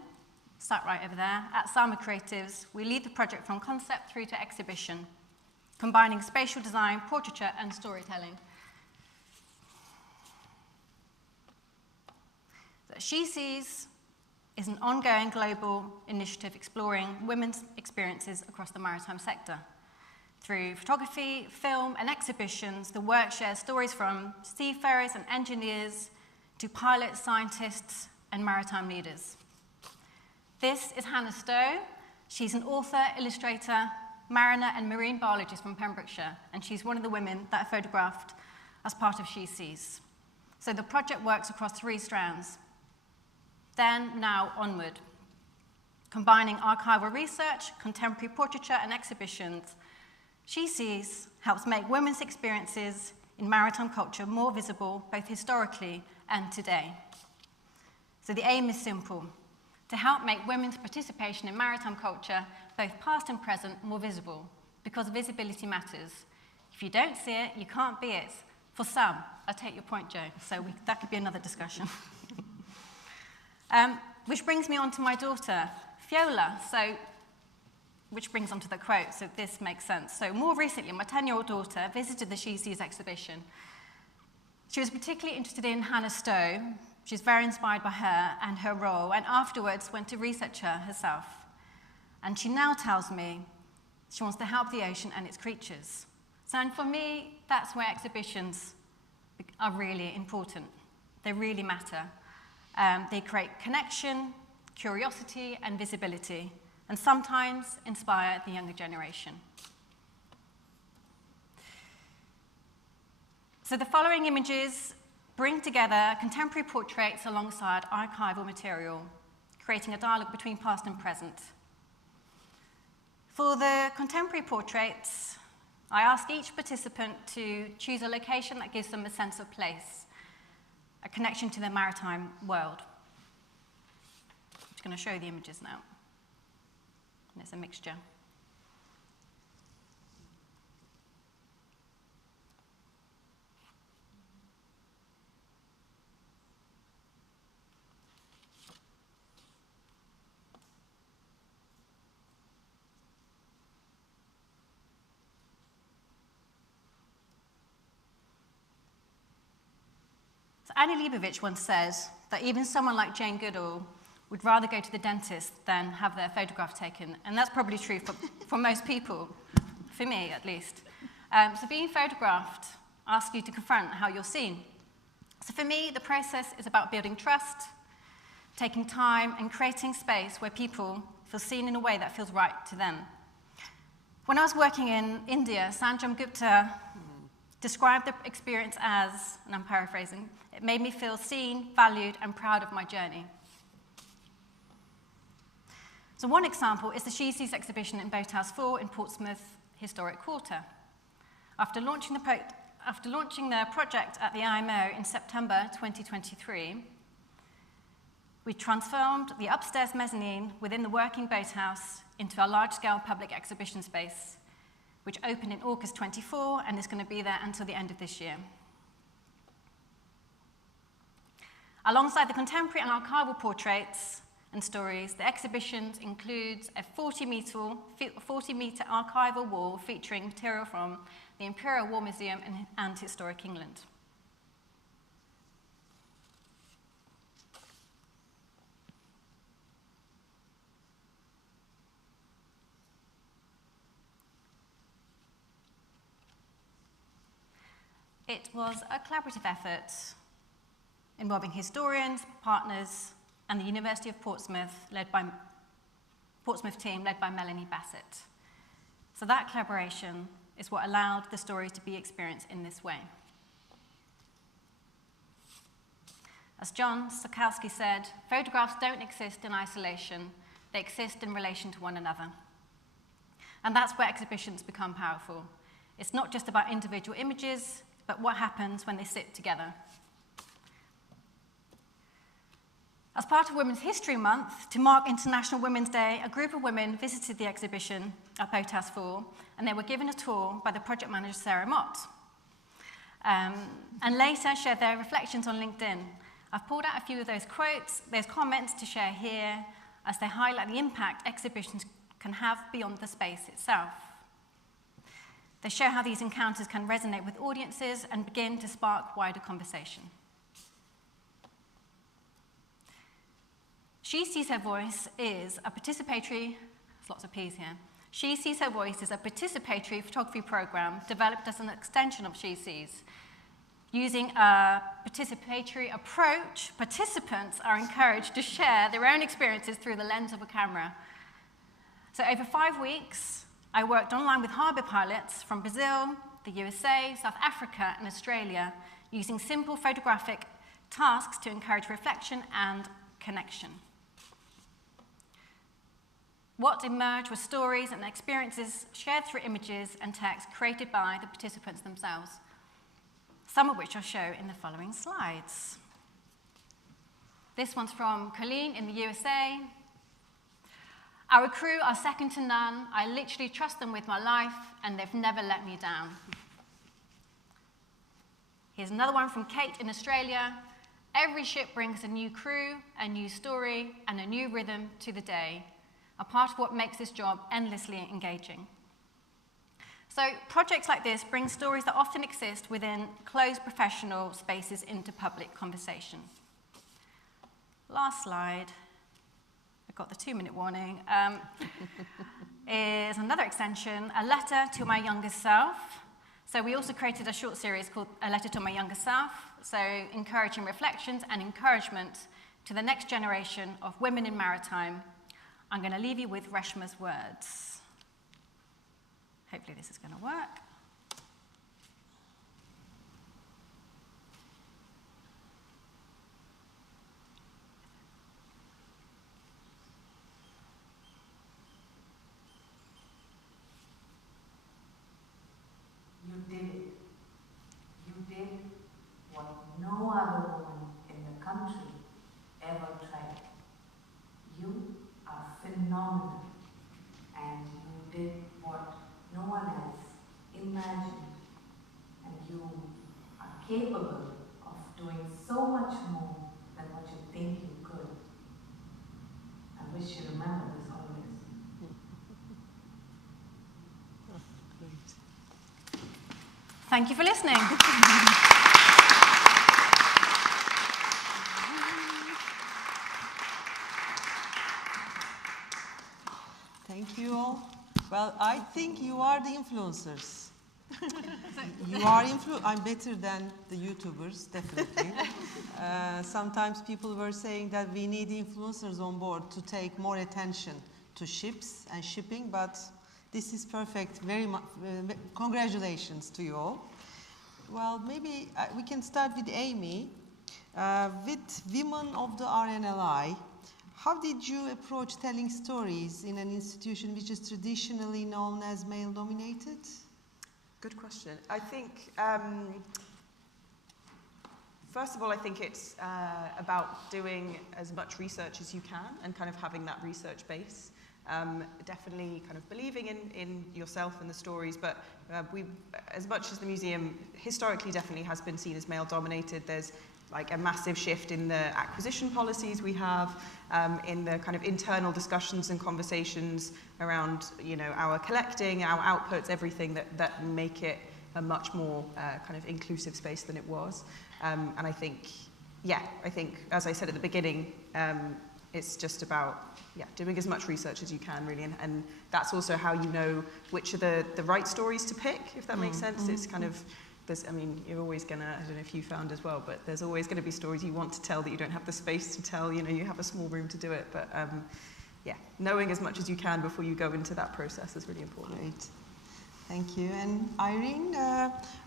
sat right over there, at Salma Creatives, we lead the project from concept through to exhibition, combining spatial design, portraiture, and storytelling. So She Sees is an ongoing global initiative exploring women's experiences across the maritime sector. Through photography, film, and exhibitions, the work shares stories from seafarers and engineers to pilots, scientists, and maritime leaders. This is Hannah Stowe. She's an author, illustrator, mariner, and marine biologist from Pembrokeshire, and she's one of the women that I photographed as part of She Sees. So the project works across 3 strands. Then, now, onward. Combining archival research, contemporary portraiture, and exhibitions, She Sees helps make women's experiences in maritime culture more visible, both historically and today. So the aim is simple: to help make women's participation in maritime culture, both past and present, more visible, because visibility matters. If you don't see it, you can't be it. For some, I take your point, Joe, so that could be another discussion. Which brings me on to my daughter, Fiola. Which brings on to the quote, so this makes sense. So more recently, my 10-year-old daughter visited the She Sees exhibition. She was particularly interested in Hannah Stowe. She's very inspired by her and her role, and afterwards went to research her herself. And she now tells me she wants to help the ocean and its creatures. So, and for me, that's where exhibitions are really important. They really matter. They create connection, curiosity, and visibility, and sometimes inspire the younger generation. So the following images bring together contemporary portraits alongside archival material, creating a dialogue between past and present. For the contemporary portraits, I ask each participant to choose a location that gives them a sense of place, a connection to their maritime world. I'm just going to show the images now. And it's a mixture. So Annie Leibovitz once says that even someone like Jane Goodall would rather go to the dentist than have their photograph taken. And that's probably true for most people, for me at least. So being photographed asks you to confront how you're seen. So for me, the process is about building trust, taking time, and creating space where people feel seen in a way that feels right to them. When I was working in India, Sanjam Gupta described the experience as, and I'm paraphrasing, it made me feel seen, valued, and proud of my journey. So one example is the She Sees exhibition in Boathouse 4 in Portsmouth Historic Quarter. After launching the project at the IMO in September 2023, we transformed the upstairs mezzanine within the working boathouse into a large-scale public exhibition space, which opened in August 24 and is going to be there until the end of this year. Alongside the contemporary and archival portraits and stories, the exhibition includes a 40-meter archival wall featuring material from the Imperial War Museum and Historic England. It was a collaborative effort involving historians, partners, and the University of Portsmouth team led by Melanie Bassett. So that collaboration is what allowed the story to be experienced in this way. As John Sokowski said, photographs don't exist in isolation, they exist in relation to one another. And that's where exhibitions become powerful. It's not just about individual images, but what happens when they sit together. As part of Women's History Month, to mark International Women's Day, a group of women visited the exhibition at Boathouse 4, and they were given a tour by the project manager, Sarah Mott. and later shared their reflections on LinkedIn. I've pulled out a few of those quotes, there's comments to share here as they highlight the impact exhibitions can have beyond the space itself. They show how these encounters can resonate with audiences and begin to spark wider conversation. She Sees Her Voice is a participatory, there's lots of P's here. She Sees Her Voice is a participatory photography program developed as an extension of She Sees. Using a participatory approach, participants are encouraged to share their own experiences through the lens of a camera. So over 5 weeks, I worked online with harbour pilots from Brazil, the USA, South Africa, and Australia, using simple photographic tasks to encourage reflection and connection. What emerged were stories and experiences shared through images and text created by the participants themselves, some of which I'll show in the following slides. This one's from Colleen in the USA. Our crew are second to none. I literally trust them with my life, and they've never let me down. Here's another one from Kate in Australia. Every ship brings a new crew, a new story, and a new rhythm to the day, a part of what makes this job endlessly engaging. So projects like this bring stories that often exist within closed professional spaces into public conversation. Last slide, I've got the 2-minute warning, is another extension, A Letter to My Younger Self. So we also created a short series called A Letter to My Younger Self, so encouraging reflections and encouragement to the next generation of women in maritime. I'm going to leave you with Reshma's words. Hopefully this is going to work. You did it. You did what no other woman in the country ever tried. You are phenomenal, and you did what no one else imagined, and you are capable of doing so much more than what you think you could. I wish you remember this always. Thank you for listening. Thank you all. Well, I think you are the influencers. You are I'm better than the YouTubers, definitely. Sometimes people were saying that we need influencers on board to take more attention to ships and shipping, but this is perfect. Very much. Congratulations to you all. Well, maybe we can start with Amy. With Women of the RNLI, how did you approach telling stories in an institution which is traditionally known as male-dominated? Good question. I think, first of all, I think it's about doing as much research as you can and kind of having that research base. Definitely kind of believing in yourself and the stories, but as much as the museum historically definitely has been seen as male-dominated, there's like a massive shift in the acquisition policies we have, in the kind of internal discussions and conversations around, you know, our collecting, our outputs, everything that make it a much more kind of inclusive space than it was. And I think, as I said at the beginning, it's just about, doing as much research as you can, really, and that's also how you know which are the right stories to pick, if that makes sense. It's kind of, you're always gonna, I don't know if you found as well, but there's always gonna be stories you want to tell that you don't have the space to tell, you have a small room to do it, but knowing as much as you can before you go into that process is really important. Great. Thank you. And Irene,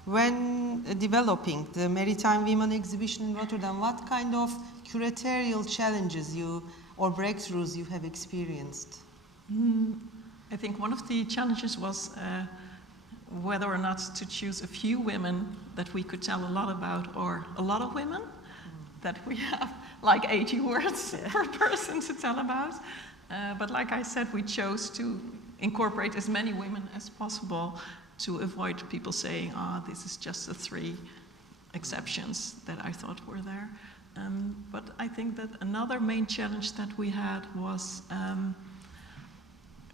when developing the Maritime Women exhibition in Rotterdam, what kind of curatorial challenges or breakthroughs you have experienced? I think one of the challenges was whether or not to choose a few women that we could tell a lot about, or a lot of women that we have like 80 words per person to tell about. But like I said, we chose to incorporate as many women as possible to avoid people saying, this is just the 3 exceptions that I thought were there. But I think that another main challenge that we had was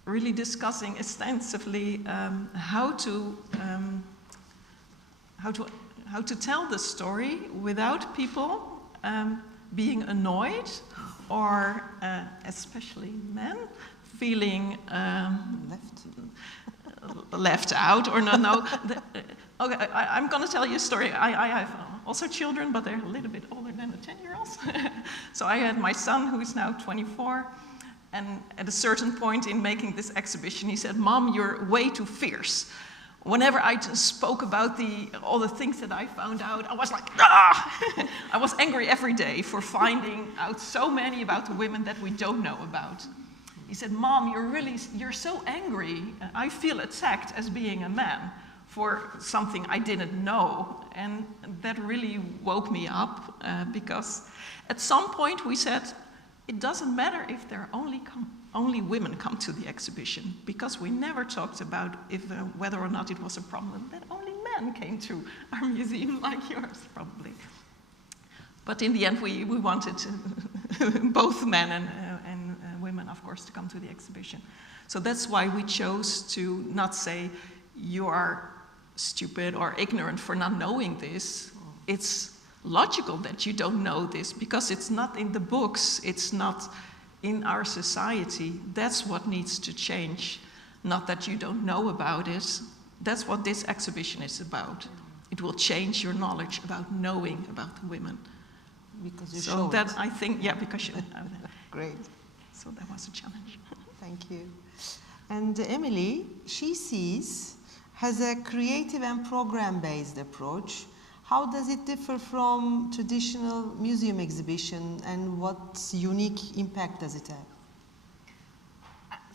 really discussing extensively how to tell the story without people being annoyed or especially men feeling left out or no. Okay, I'm going to tell you a story. I have also children, but they're a little bit older than the 10-year-olds. So I had my son, who is now 24, and at a certain point in making this exhibition, he said, "Mom, you're way too fierce." Whenever I just spoke about all the things that I found out, I was like, ah! I was angry every day for finding out so many about the women that we don't know about. He said, "Mom, you're so angry. I feel attacked as being a man for something I didn't know." And that really woke me up because at some point we said, it doesn't matter if there are only women come to the exhibition, because we never talked about whether or not it was a problem that only men came to our museum, like yours probably. But in the end we wanted both men and women, of course, to come to the exhibition. So that's why we chose to not say you are stupid or ignorant for not knowing this. It's logical that you don't know this because it's not in the books, it's not in our society. That's what needs to change, not that you don't know about it. That's what this exhibition is about. It will change your knowledge about knowing about women. Because you so show that it. I think, yeah, because you Great. So that was a challenge. Thank you. And Emily, She Sees has a creative and program-based approach. How does it differ from traditional museum exhibition, and what unique impact does it have?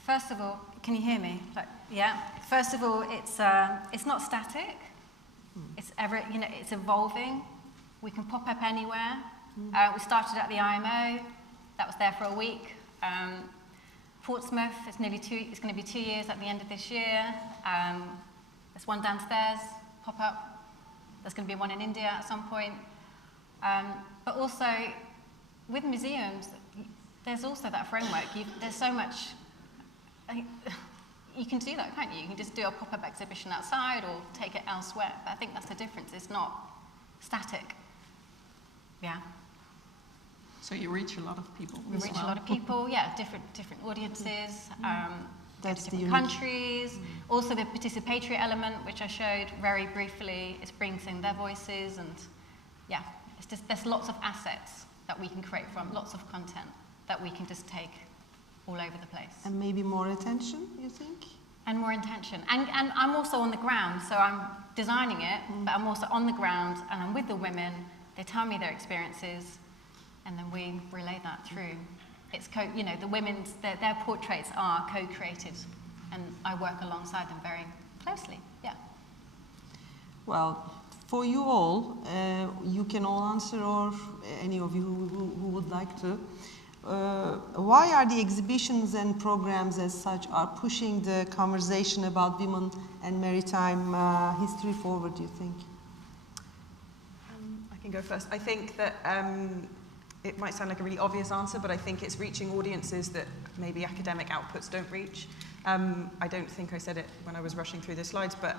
First of all, can you hear me? Yeah. First of all, it's not static. It's it's evolving. We can pop up anywhere. We started at the IMO. That was there for a week. Portsmouth, it's going to be 2 years at the end of this year. There's one downstairs, pop up. There's going to be one in India at some point. But also, with museums, there's also that framework. There's so much, you can do that, can't you? You can just do a pop-up exhibition outside or take it elsewhere. But I think that's the difference. It's not static. Yeah. So you reach a lot of people. We reach a lot of people, yeah, different audiences. That's different countries. Also the participatory element, which I showed very briefly, it brings in their voices, and yeah, it's just, there's lots of assets that we can create from, lots of content that we can just take all over the place. And maybe more attention, you think? And more intention. And I'm also on the ground, so I'm designing it, but I'm also on the ground and I'm with the women. They tell me their experiences, and then we relay that through. It's the women's, their portraits are co-created, and I work alongside them very closely, yeah. Well, for you all, you can all answer, or any of you who would like to. Why are the exhibitions and programs as such are pushing the conversation about women and maritime history forward, do you think? I can go first. I think that it might sound like a really obvious answer, but I think it's reaching audiences that maybe academic outputs don't reach. I don't think I said it when I was rushing through the slides, but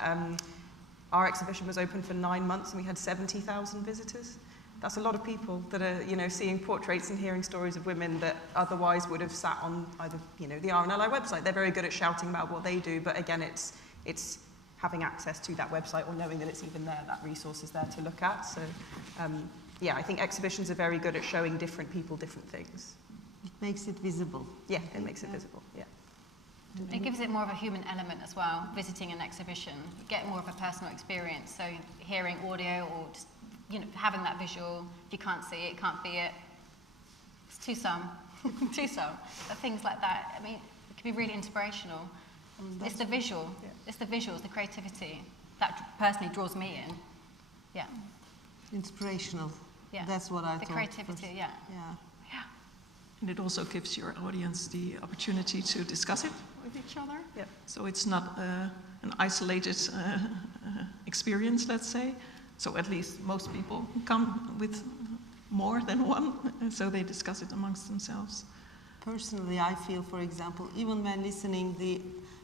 our exhibition was open for 9 months and we had 70,000 visitors. That's a lot of people that are, seeing portraits and hearing stories of women that otherwise would have sat on either, the RNLI website. They're very good at shouting about what they do, but again, it's having access to that website or knowing that it's even there, that resource is there to look at. So, yeah, I think exhibitions are very good at showing different people different things. It makes it visible. Yeah, it makes it visible, yeah. It gives it more of a human element as well, visiting an exhibition. You get more of a personal experience, so hearing audio or just, having that visual, if you can't see it, can't be it. It's to some, but things like that, I mean, it can be really inspirational. It's the visual, it's the visuals, the creativity that personally draws me in, yeah. Inspirational. Yeah. That's what I thought. The creativity, first. yeah. Yeah. And it also gives your audience the opportunity to discuss it with each other. Yep. So it's not an isolated experience, let's say, So at least most people come with more than one, and so they discuss it amongst themselves. Personally, I feel, for example, even when listening the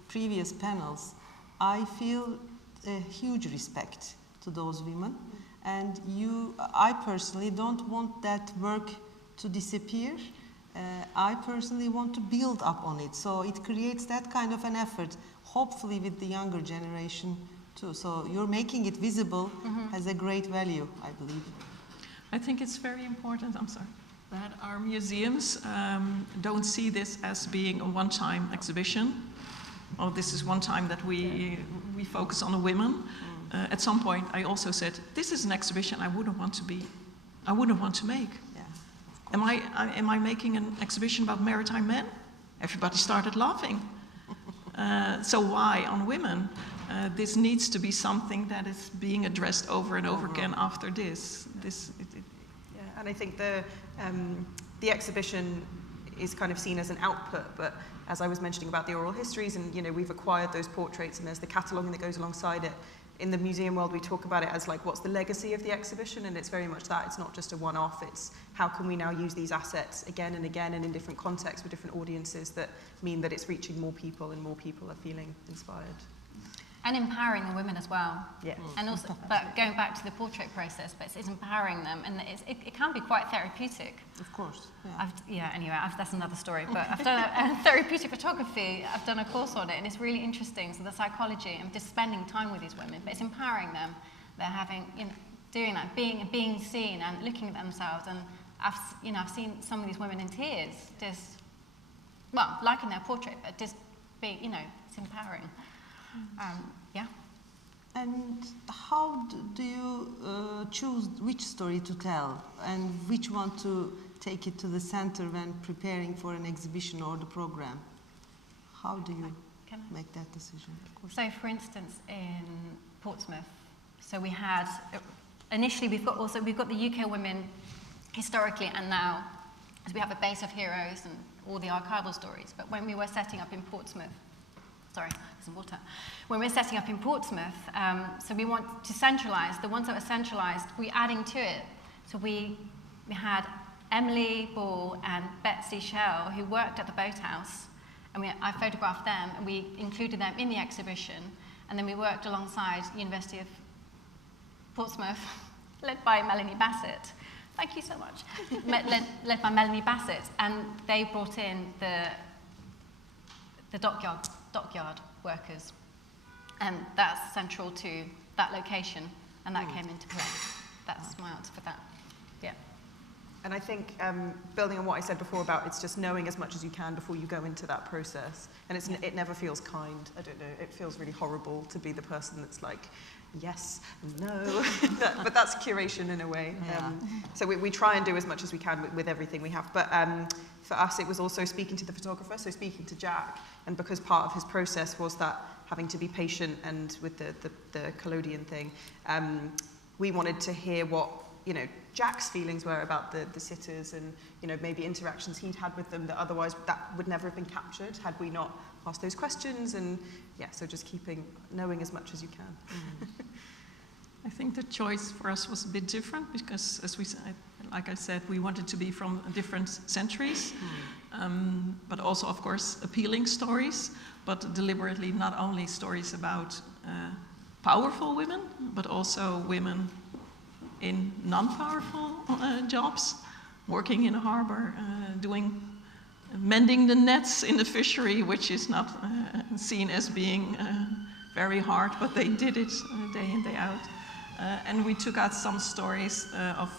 previous panels, I feel a huge respect to those women. And I personally don't want that work to disappear. I personally want to build up on it. So it creates that kind of an effort, hopefully with the younger generation too. So you're making it visible has a great value, I believe. I think it's very important, that our museums don't see this as being a one-time exhibition. Oh, this is one time that we focus on the women. At some point, I also said, this is an exhibition I wouldn't want to make. Yeah, am I making an exhibition about maritime men? Everybody started laughing. So why on women? This needs to be something that is being addressed over and over again after this. Yeah, and I think the exhibition is kind of seen as an output, but as I was mentioning about the oral histories, and we've acquired those portraits, and there's the cataloguing that goes alongside it. In the museum world, we talk about it as like, what's the legacy of the exhibition? And it's very much that. It's not just a one-off. It's how can we now use these assets again and again and in different contexts with different audiences that mean that it's reaching more people and more people are feeling inspired. And empowering the women as well. Yeah. And also, but going back to the portrait process, but it's empowering them, and it can be quite therapeutic. Of course. Yeah. Anyway, that's another story. But I've done a therapeutic photography. I've done a course on it, and it's really interesting. So the psychology and just spending time with these women, but it's empowering them. They're having, doing that, being seen and looking at themselves. And I've seen some of these women in tears, just liking their portrait, but just being, it's empowering. Yeah. And how do you choose which story to tell and which one to take it to the center when preparing for an exhibition or the program? How do you make that decision? So, for instance, in Portsmouth, so we had initially we've got the UK women historically and now, as we have a base of heroes and all the archival stories. But when we were setting up in Portsmouth. Sorry, some water. When we're setting up in Portsmouth, so we want to centralise, the ones that were centralised, we're adding to it. So we had Emily Ball and Betsy Shell, who worked at the boathouse, and I photographed them, and we included them in the exhibition, and then we worked alongside University of Portsmouth, led by Melanie Bassett. Thank you so much. led by Melanie Bassett, and they brought in the dockyard workers, and that's central to that location, and that came into play. That's my answer for that. Yeah. And I think building on what I said before about it's just knowing as much as you can before you go into that process, and it never feels kind. I don't know, it feels really horrible to be the person that's like, yes, no, but that's curation in a way. Yeah. So we try and do as much as we can with everything we have. But for us, it was also speaking to the photographer, so speaking to Jack, and because part of his process was that having to be patient and with the collodion thing, we wanted to hear what Jack's feelings were about the sitters and maybe interactions he'd had with them that otherwise that would never have been captured had we not asked those questions. And yeah, so just knowing as much as you can. I think the choice for us was a bit different because, as we said, like I said, we wanted to be from different centuries, but also, of course, appealing stories, but deliberately not only stories about powerful women, but also women in non-powerful jobs, working in a harbor, mending the nets in the fishery, which is not seen as being very hard, but they did it day in, day out. And we took out some stories of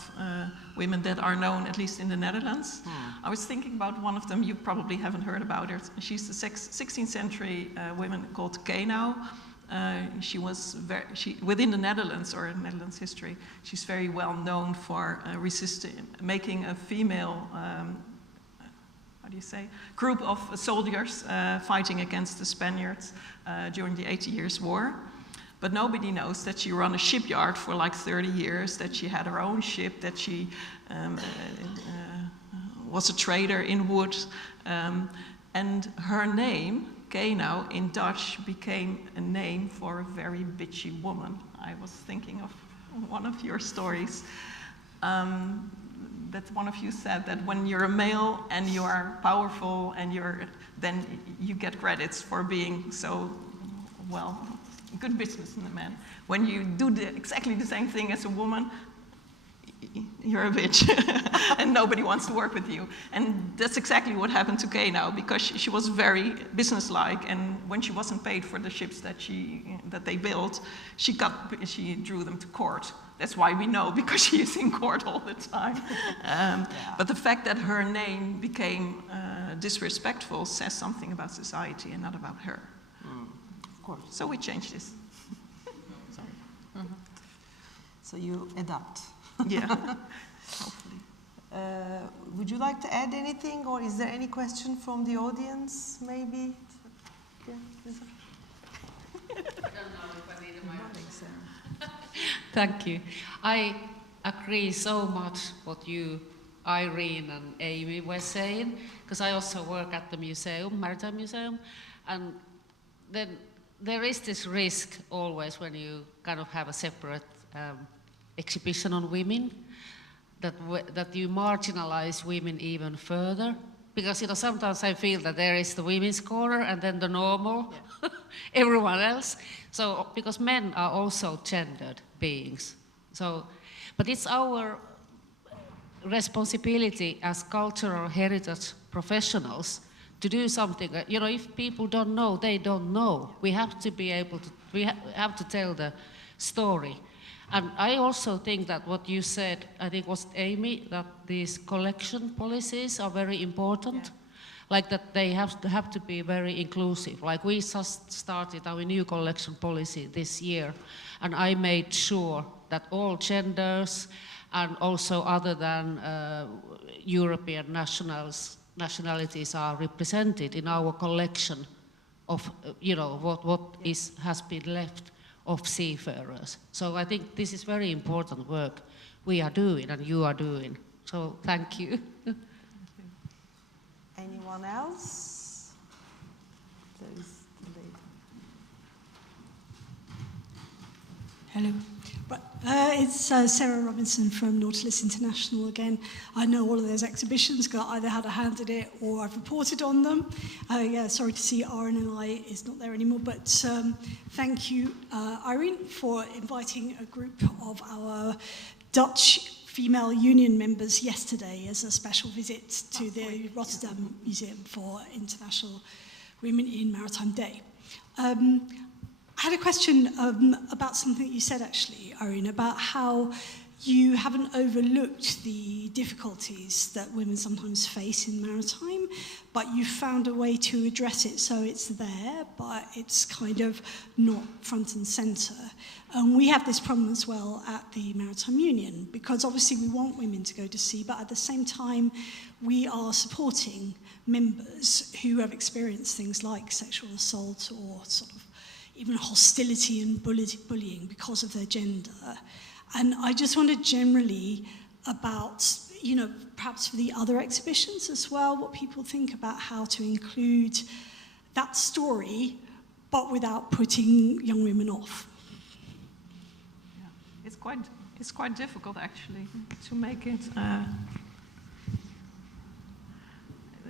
women that are known, at least in the Netherlands. I was thinking about one of them, you probably haven't heard about her. She's the 16th century woman called Keynote. She was within the Netherlands, or Netherlands history, she's very well known for making a female, group of soldiers fighting against the Spaniards during the 80 Years' War. But nobody knows that she ran a shipyard for like 30 years, that she had her own ship, that she was a trader in wood. And her name, Keynote, in Dutch became a name for a very bitchy woman. I was thinking of one of your stories. That one of you said that when you're a male and you are powerful and then you get credits for being so, well, good businessman. When you do exactly the same thing as a woman, you're a bitch and nobody wants to work with you. And that's exactly what happened to Kay now, because she was very businesslike, and when she wasn't paid for the ships that they built, she drew them to court. That's why we know, because she is in court all the time. But the fact that her name became disrespectful says something about society and not about her. Of course. So we changed this. Sorry. Mm-hmm. So you adapt. Yeah, hopefully. Would you like to add anything, or is there any question from the audience, maybe? Yeah, I don't know if I need a microphone. Thank you. I agree so much what you, Irene and Amy were saying, because I also work at the museum, Maritime Museum, and then there is this risk always when you kind of have a separate exhibition on women, that you marginalize women even further. Because, you know, sometimes I feel that there is the women's corner and then the normal, everyone else. So, because men are also gendered beings. So, but it's our responsibility as cultural heritage professionals to do something. You know, if people don't know, they don't know. We have to be able to, we have to tell the story. And I also think that what you said, I think was Amy, that these collection policies are very important. Yeah. Like that they have to be very inclusive. Like we just started our new collection policy this year, and I made sure that all genders and also other than European nationalities are represented in our collection of, you know, what has been left of seafarers. So I think this is very important work we are doing and you are doing. So thank you. Anyone else? There is the lady. Hello. It's Sarah Robinson from Nautilus International again. I know all of those exhibitions because I either had a hand in it or I've reported on them. Yeah, sorry to see Aaron and I is not there anymore, but thank you, Irene, for inviting a group of our Dutch female union members yesterday as a special visit to the Rotterdam Museum for International Women in Maritime Day. I had a question about something you said, actually, Irene, about how you haven't overlooked the difficulties that women sometimes face in maritime, but you found a way to address it so it's there, but it's kind of not front and centre. And we have this problem as well at the Maritime Union, because obviously we want women to go to sea, but at the same time, we are supporting members who have experienced things like sexual assault or sort of even hostility and bullying because of their gender. And I just wondered generally about, you know, perhaps for the other exhibitions as well, what people think about how to include that story, but without putting young women off. Yeah, it's quite difficult actually to make it,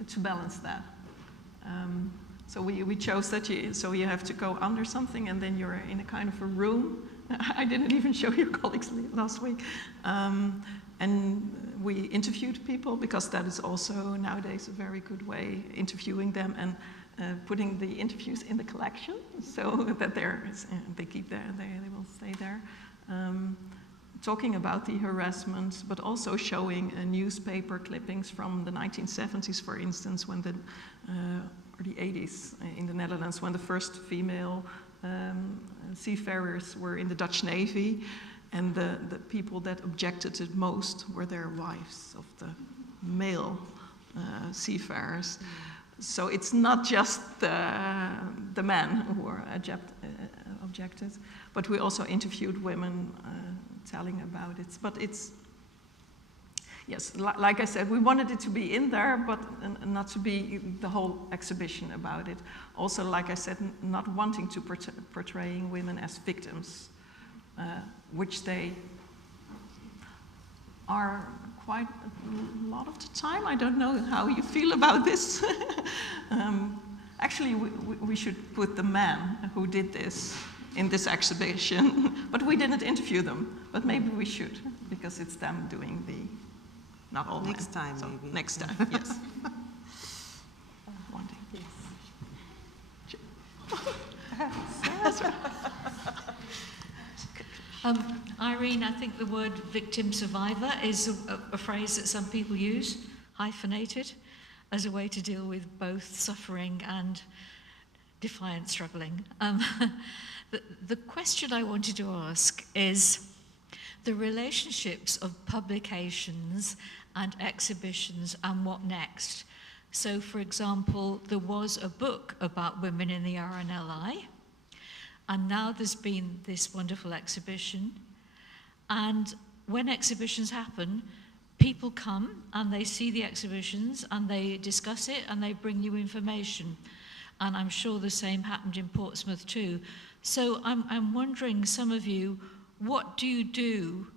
to balance that. So we chose that you have to go under something and then you're in a kind of a room. I didn't even show your colleagues last week. And we interviewed people because that is also nowadays a very good way, interviewing them and putting the interviews in the collection so that they keep there, they will stay there. Talking about the harassment, but also showing newspaper clippings from the 1970s, for instance, when or the 80s in the Netherlands, when the first female seafarers were in the Dutch Navy, and the people that objected it most were their wives of the male seafarers. So it's not just the men who were objected, but we also interviewed women telling about it. But it's, yes, like I said, we wanted it to be in there, but not to be the whole exhibition about it. Also, like I said, not wanting to portraying women as victims, which they are quite a lot of the time. I don't know how you feel about this. Actually, we should put the man who did this in this exhibition, but we didn't interview them, but maybe we should, because it's them doing the, not all next men. time, So, maybe. Next time, yes. One day. Yes. Irene, I think the word victim survivor is a phrase that some people use, hyphenated, as a way to deal with both suffering and defiant struggling. The question I wanted to ask is the relationships of publications and exhibitions and what next. So, for example, there was a book about women in the RNLI, and now there's been this wonderful exhibition. And when exhibitions happen, people come and they see the exhibitions and they discuss it and they bring you information. And I'm sure the same happened in Portsmouth too. So I'm wondering, some of you, what do you do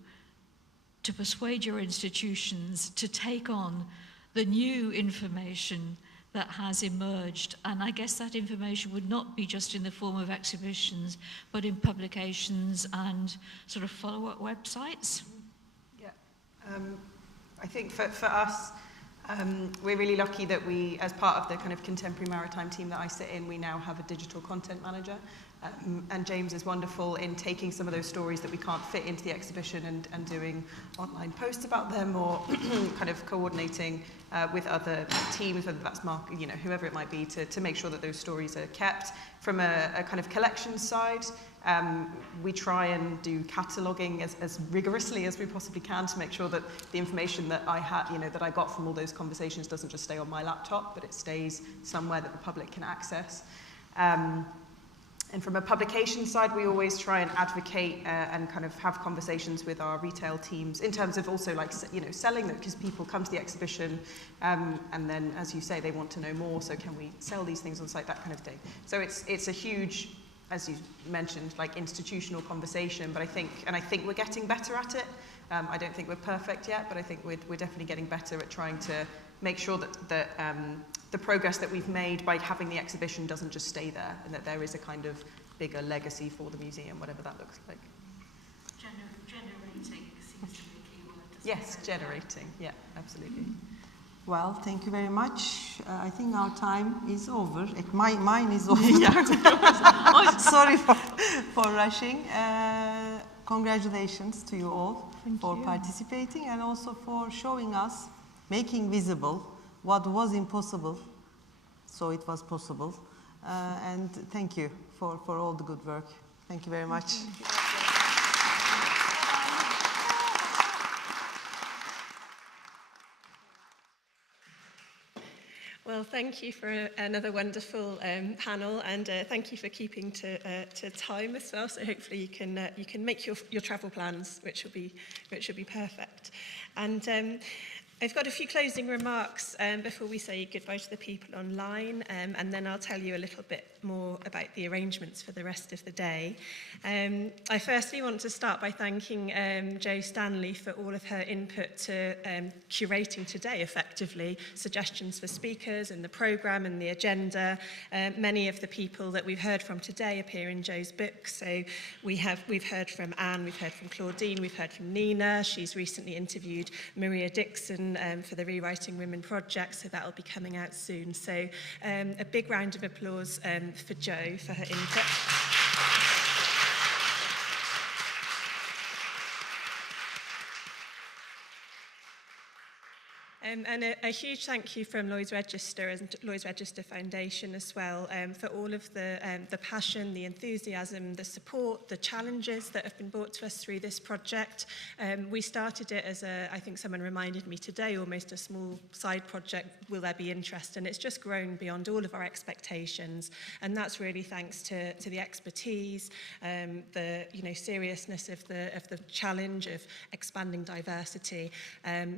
to persuade your institutions to take on the new information that has emerged? And I guess that information would not be just in the form of exhibitions, but in publications and sort of follow-up websites. Yeah, I think for us, we're really lucky that we, as part of the kind of contemporary maritime team that I sit in, we now have a digital content manager. And James is wonderful in taking some of those stories that we can't fit into the exhibition and doing online posts about them, or kind of coordinating with other teams, whether that's whoever it might be, to make sure that those stories are kept. From a kind of collection side, we try and do cataloguing as rigorously as we possibly can to make sure that the information that I had, that I got from all those conversations doesn't just stay on my laptop, but it stays somewhere that the public can access. And from a publication side, we always try and advocate and kind of have conversations with our retail teams in terms of also selling them, because people come to the exhibition and then, as you say, they want to know more. So can we sell these things on site, that kind of thing. So it's a huge, as you mentioned, like institutional conversation. But I think we're getting better at it. I don't think we're perfect yet, but I think we're definitely getting better at trying to make sure that the progress that we've made by having the exhibition doesn't just stay there, and that there is a kind of bigger legacy for the museum, whatever that looks like. Generating seems to be a key word. Yes, generating. Yeah, absolutely. Well, thank you very much. I think our time is over. Mine is over. Sorry for rushing. Congratulations to you all for participating, and also for showing us, making visible what was impossible, so it was possible. And thank you for all the good work. Thank you very much. Well, thank you for another wonderful panel, and thank you for keeping to time as well. So hopefully you can make your travel plans, which will be perfect. And I've got a few closing remarks before we say goodbye to the people online, and then I'll tell you a little bit more about the arrangements for the rest of the day. I firstly want to start by thanking Jo Stanley for all of her input to curating today, effectively, suggestions for speakers and the programme and the agenda. Many of the people that we've heard from today appear in Jo's book. So we've heard from Anne, we've heard from Claudine, we've heard from Nina. She's recently interviewed Maria Dixon for the Rewriting Women project, so that'll be coming out soon. So a big round of applause for Jo for her input. And a huge thank you from Lloyd's Register and Lloyd's Register Foundation as well for all of the passion, the enthusiasm, the support, the challenges that have been brought to us through this project. We started it as I think someone reminded me today, almost a small side project, will there be interest? And it's just grown beyond all of our expectations. And that's really thanks to the expertise, the seriousness of the challenge of expanding diversity.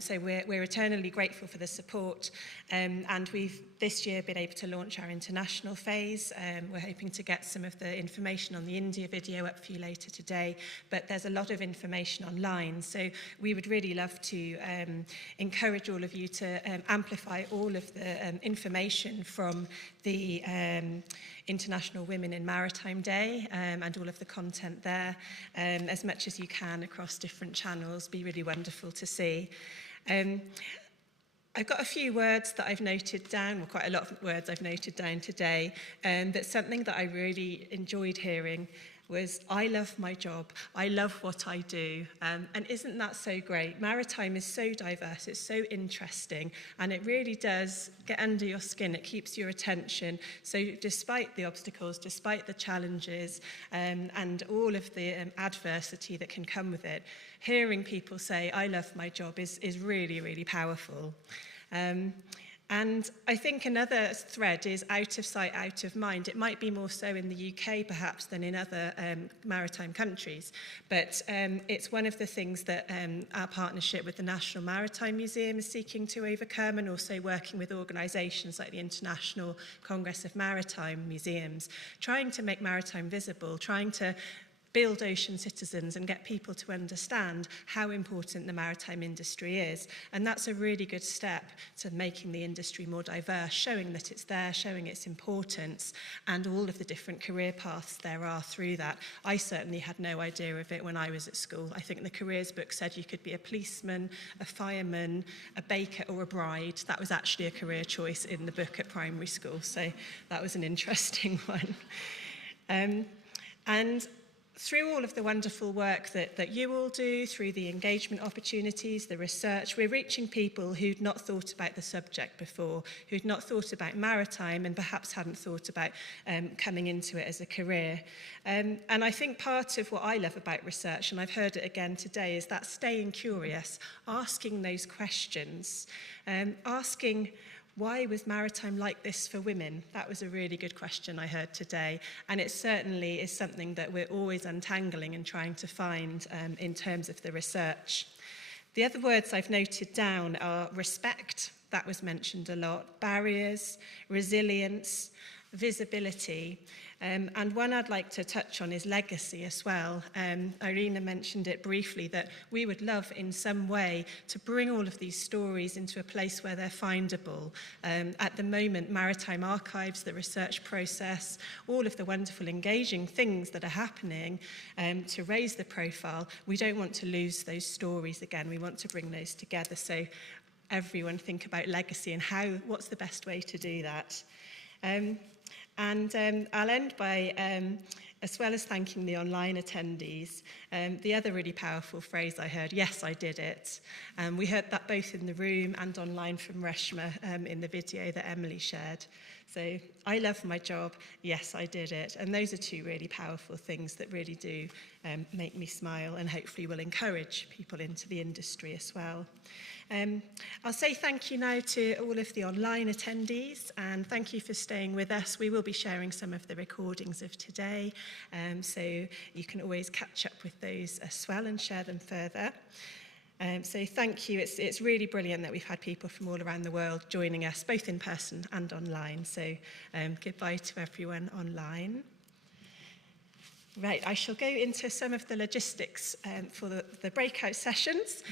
So we're eternally grateful grateful for the support, and we've this year been able to launch our international phase. We're hoping to get some of the information on the India video up for you later today, but there's a lot of information online, so we would really love to encourage all of you to amplify all of the information from the International Women in Maritime Day and all of the content there as much as you can across different channels. Be really wonderful to see. I've got a few words that I've noted down, well, quite a lot of words I've noted down today, but something that I really enjoyed hearing was, I love my job, I love what I do, and isn't that so great? Maritime is so diverse, it's so interesting, and it really does get under your skin, it keeps your attention. So despite the obstacles, despite the challenges, and all of the adversity that can come with it, hearing people say, I love my job is really, really powerful. And I think another thread is out of sight, out of mind. It might be more so in the UK perhaps than in other maritime countries, but it's one of the things that our partnership with the National Maritime Museum is seeking to overcome, and also working with organisations like the International Congress of Maritime Museums, trying to make maritime visible, trying to build ocean citizens and get people to understand how important the maritime industry is. And that's a really good step to making the industry more diverse, showing that it's there, showing its importance, and all of the different career paths there are through that. I certainly had no idea of it when I was at school. I think the careers book said you could be a policeman, a fireman, a baker, or a bride. That was actually a career choice in the book at primary school, so that was an interesting one. And through all of the wonderful work that you all do, through the engagement opportunities, the research, we're reaching people who'd not thought about the subject before, who'd not thought about maritime and perhaps hadn't thought about coming into it as a career. And I think part of what I love about research, and I've heard it again today, is that staying curious, asking those questions, asking, why was maritime like this for women? That was a really good question I heard today. And it certainly is something that we're always untangling and trying to find in terms of the research. The other words I've noted down are respect, that was mentioned a lot, barriers, resilience, visibility, and one I'd like to touch on is legacy as well. Irina mentioned it briefly, that we would love in some way to bring all of these stories into a place where they're findable. At the moment, Maritime Archives, the research process, all of the wonderful engaging things that are happening to raise the profile, we don't want to lose those stories again. We want to bring those together. So everyone think about legacy and what's the best way to do that. I'll end by, as well as thanking the online attendees, the other really powerful phrase I heard, yes, I did it. We heard that both in the room and online from Reshma in the video that Emily shared. So I love my job, yes, I did it. And those are two really powerful things that really do make me smile and hopefully will encourage people into the industry as well. I'll say thank you now to all of the online attendees, and thank you for staying with us. We will be sharing some of the recordings of today, so you can always catch up with those as well and share them further. So thank you. It's really brilliant that we've had people from all around the world joining us, both in person and online. So goodbye to everyone online. Right, I shall go into some of the logistics for the breakout sessions.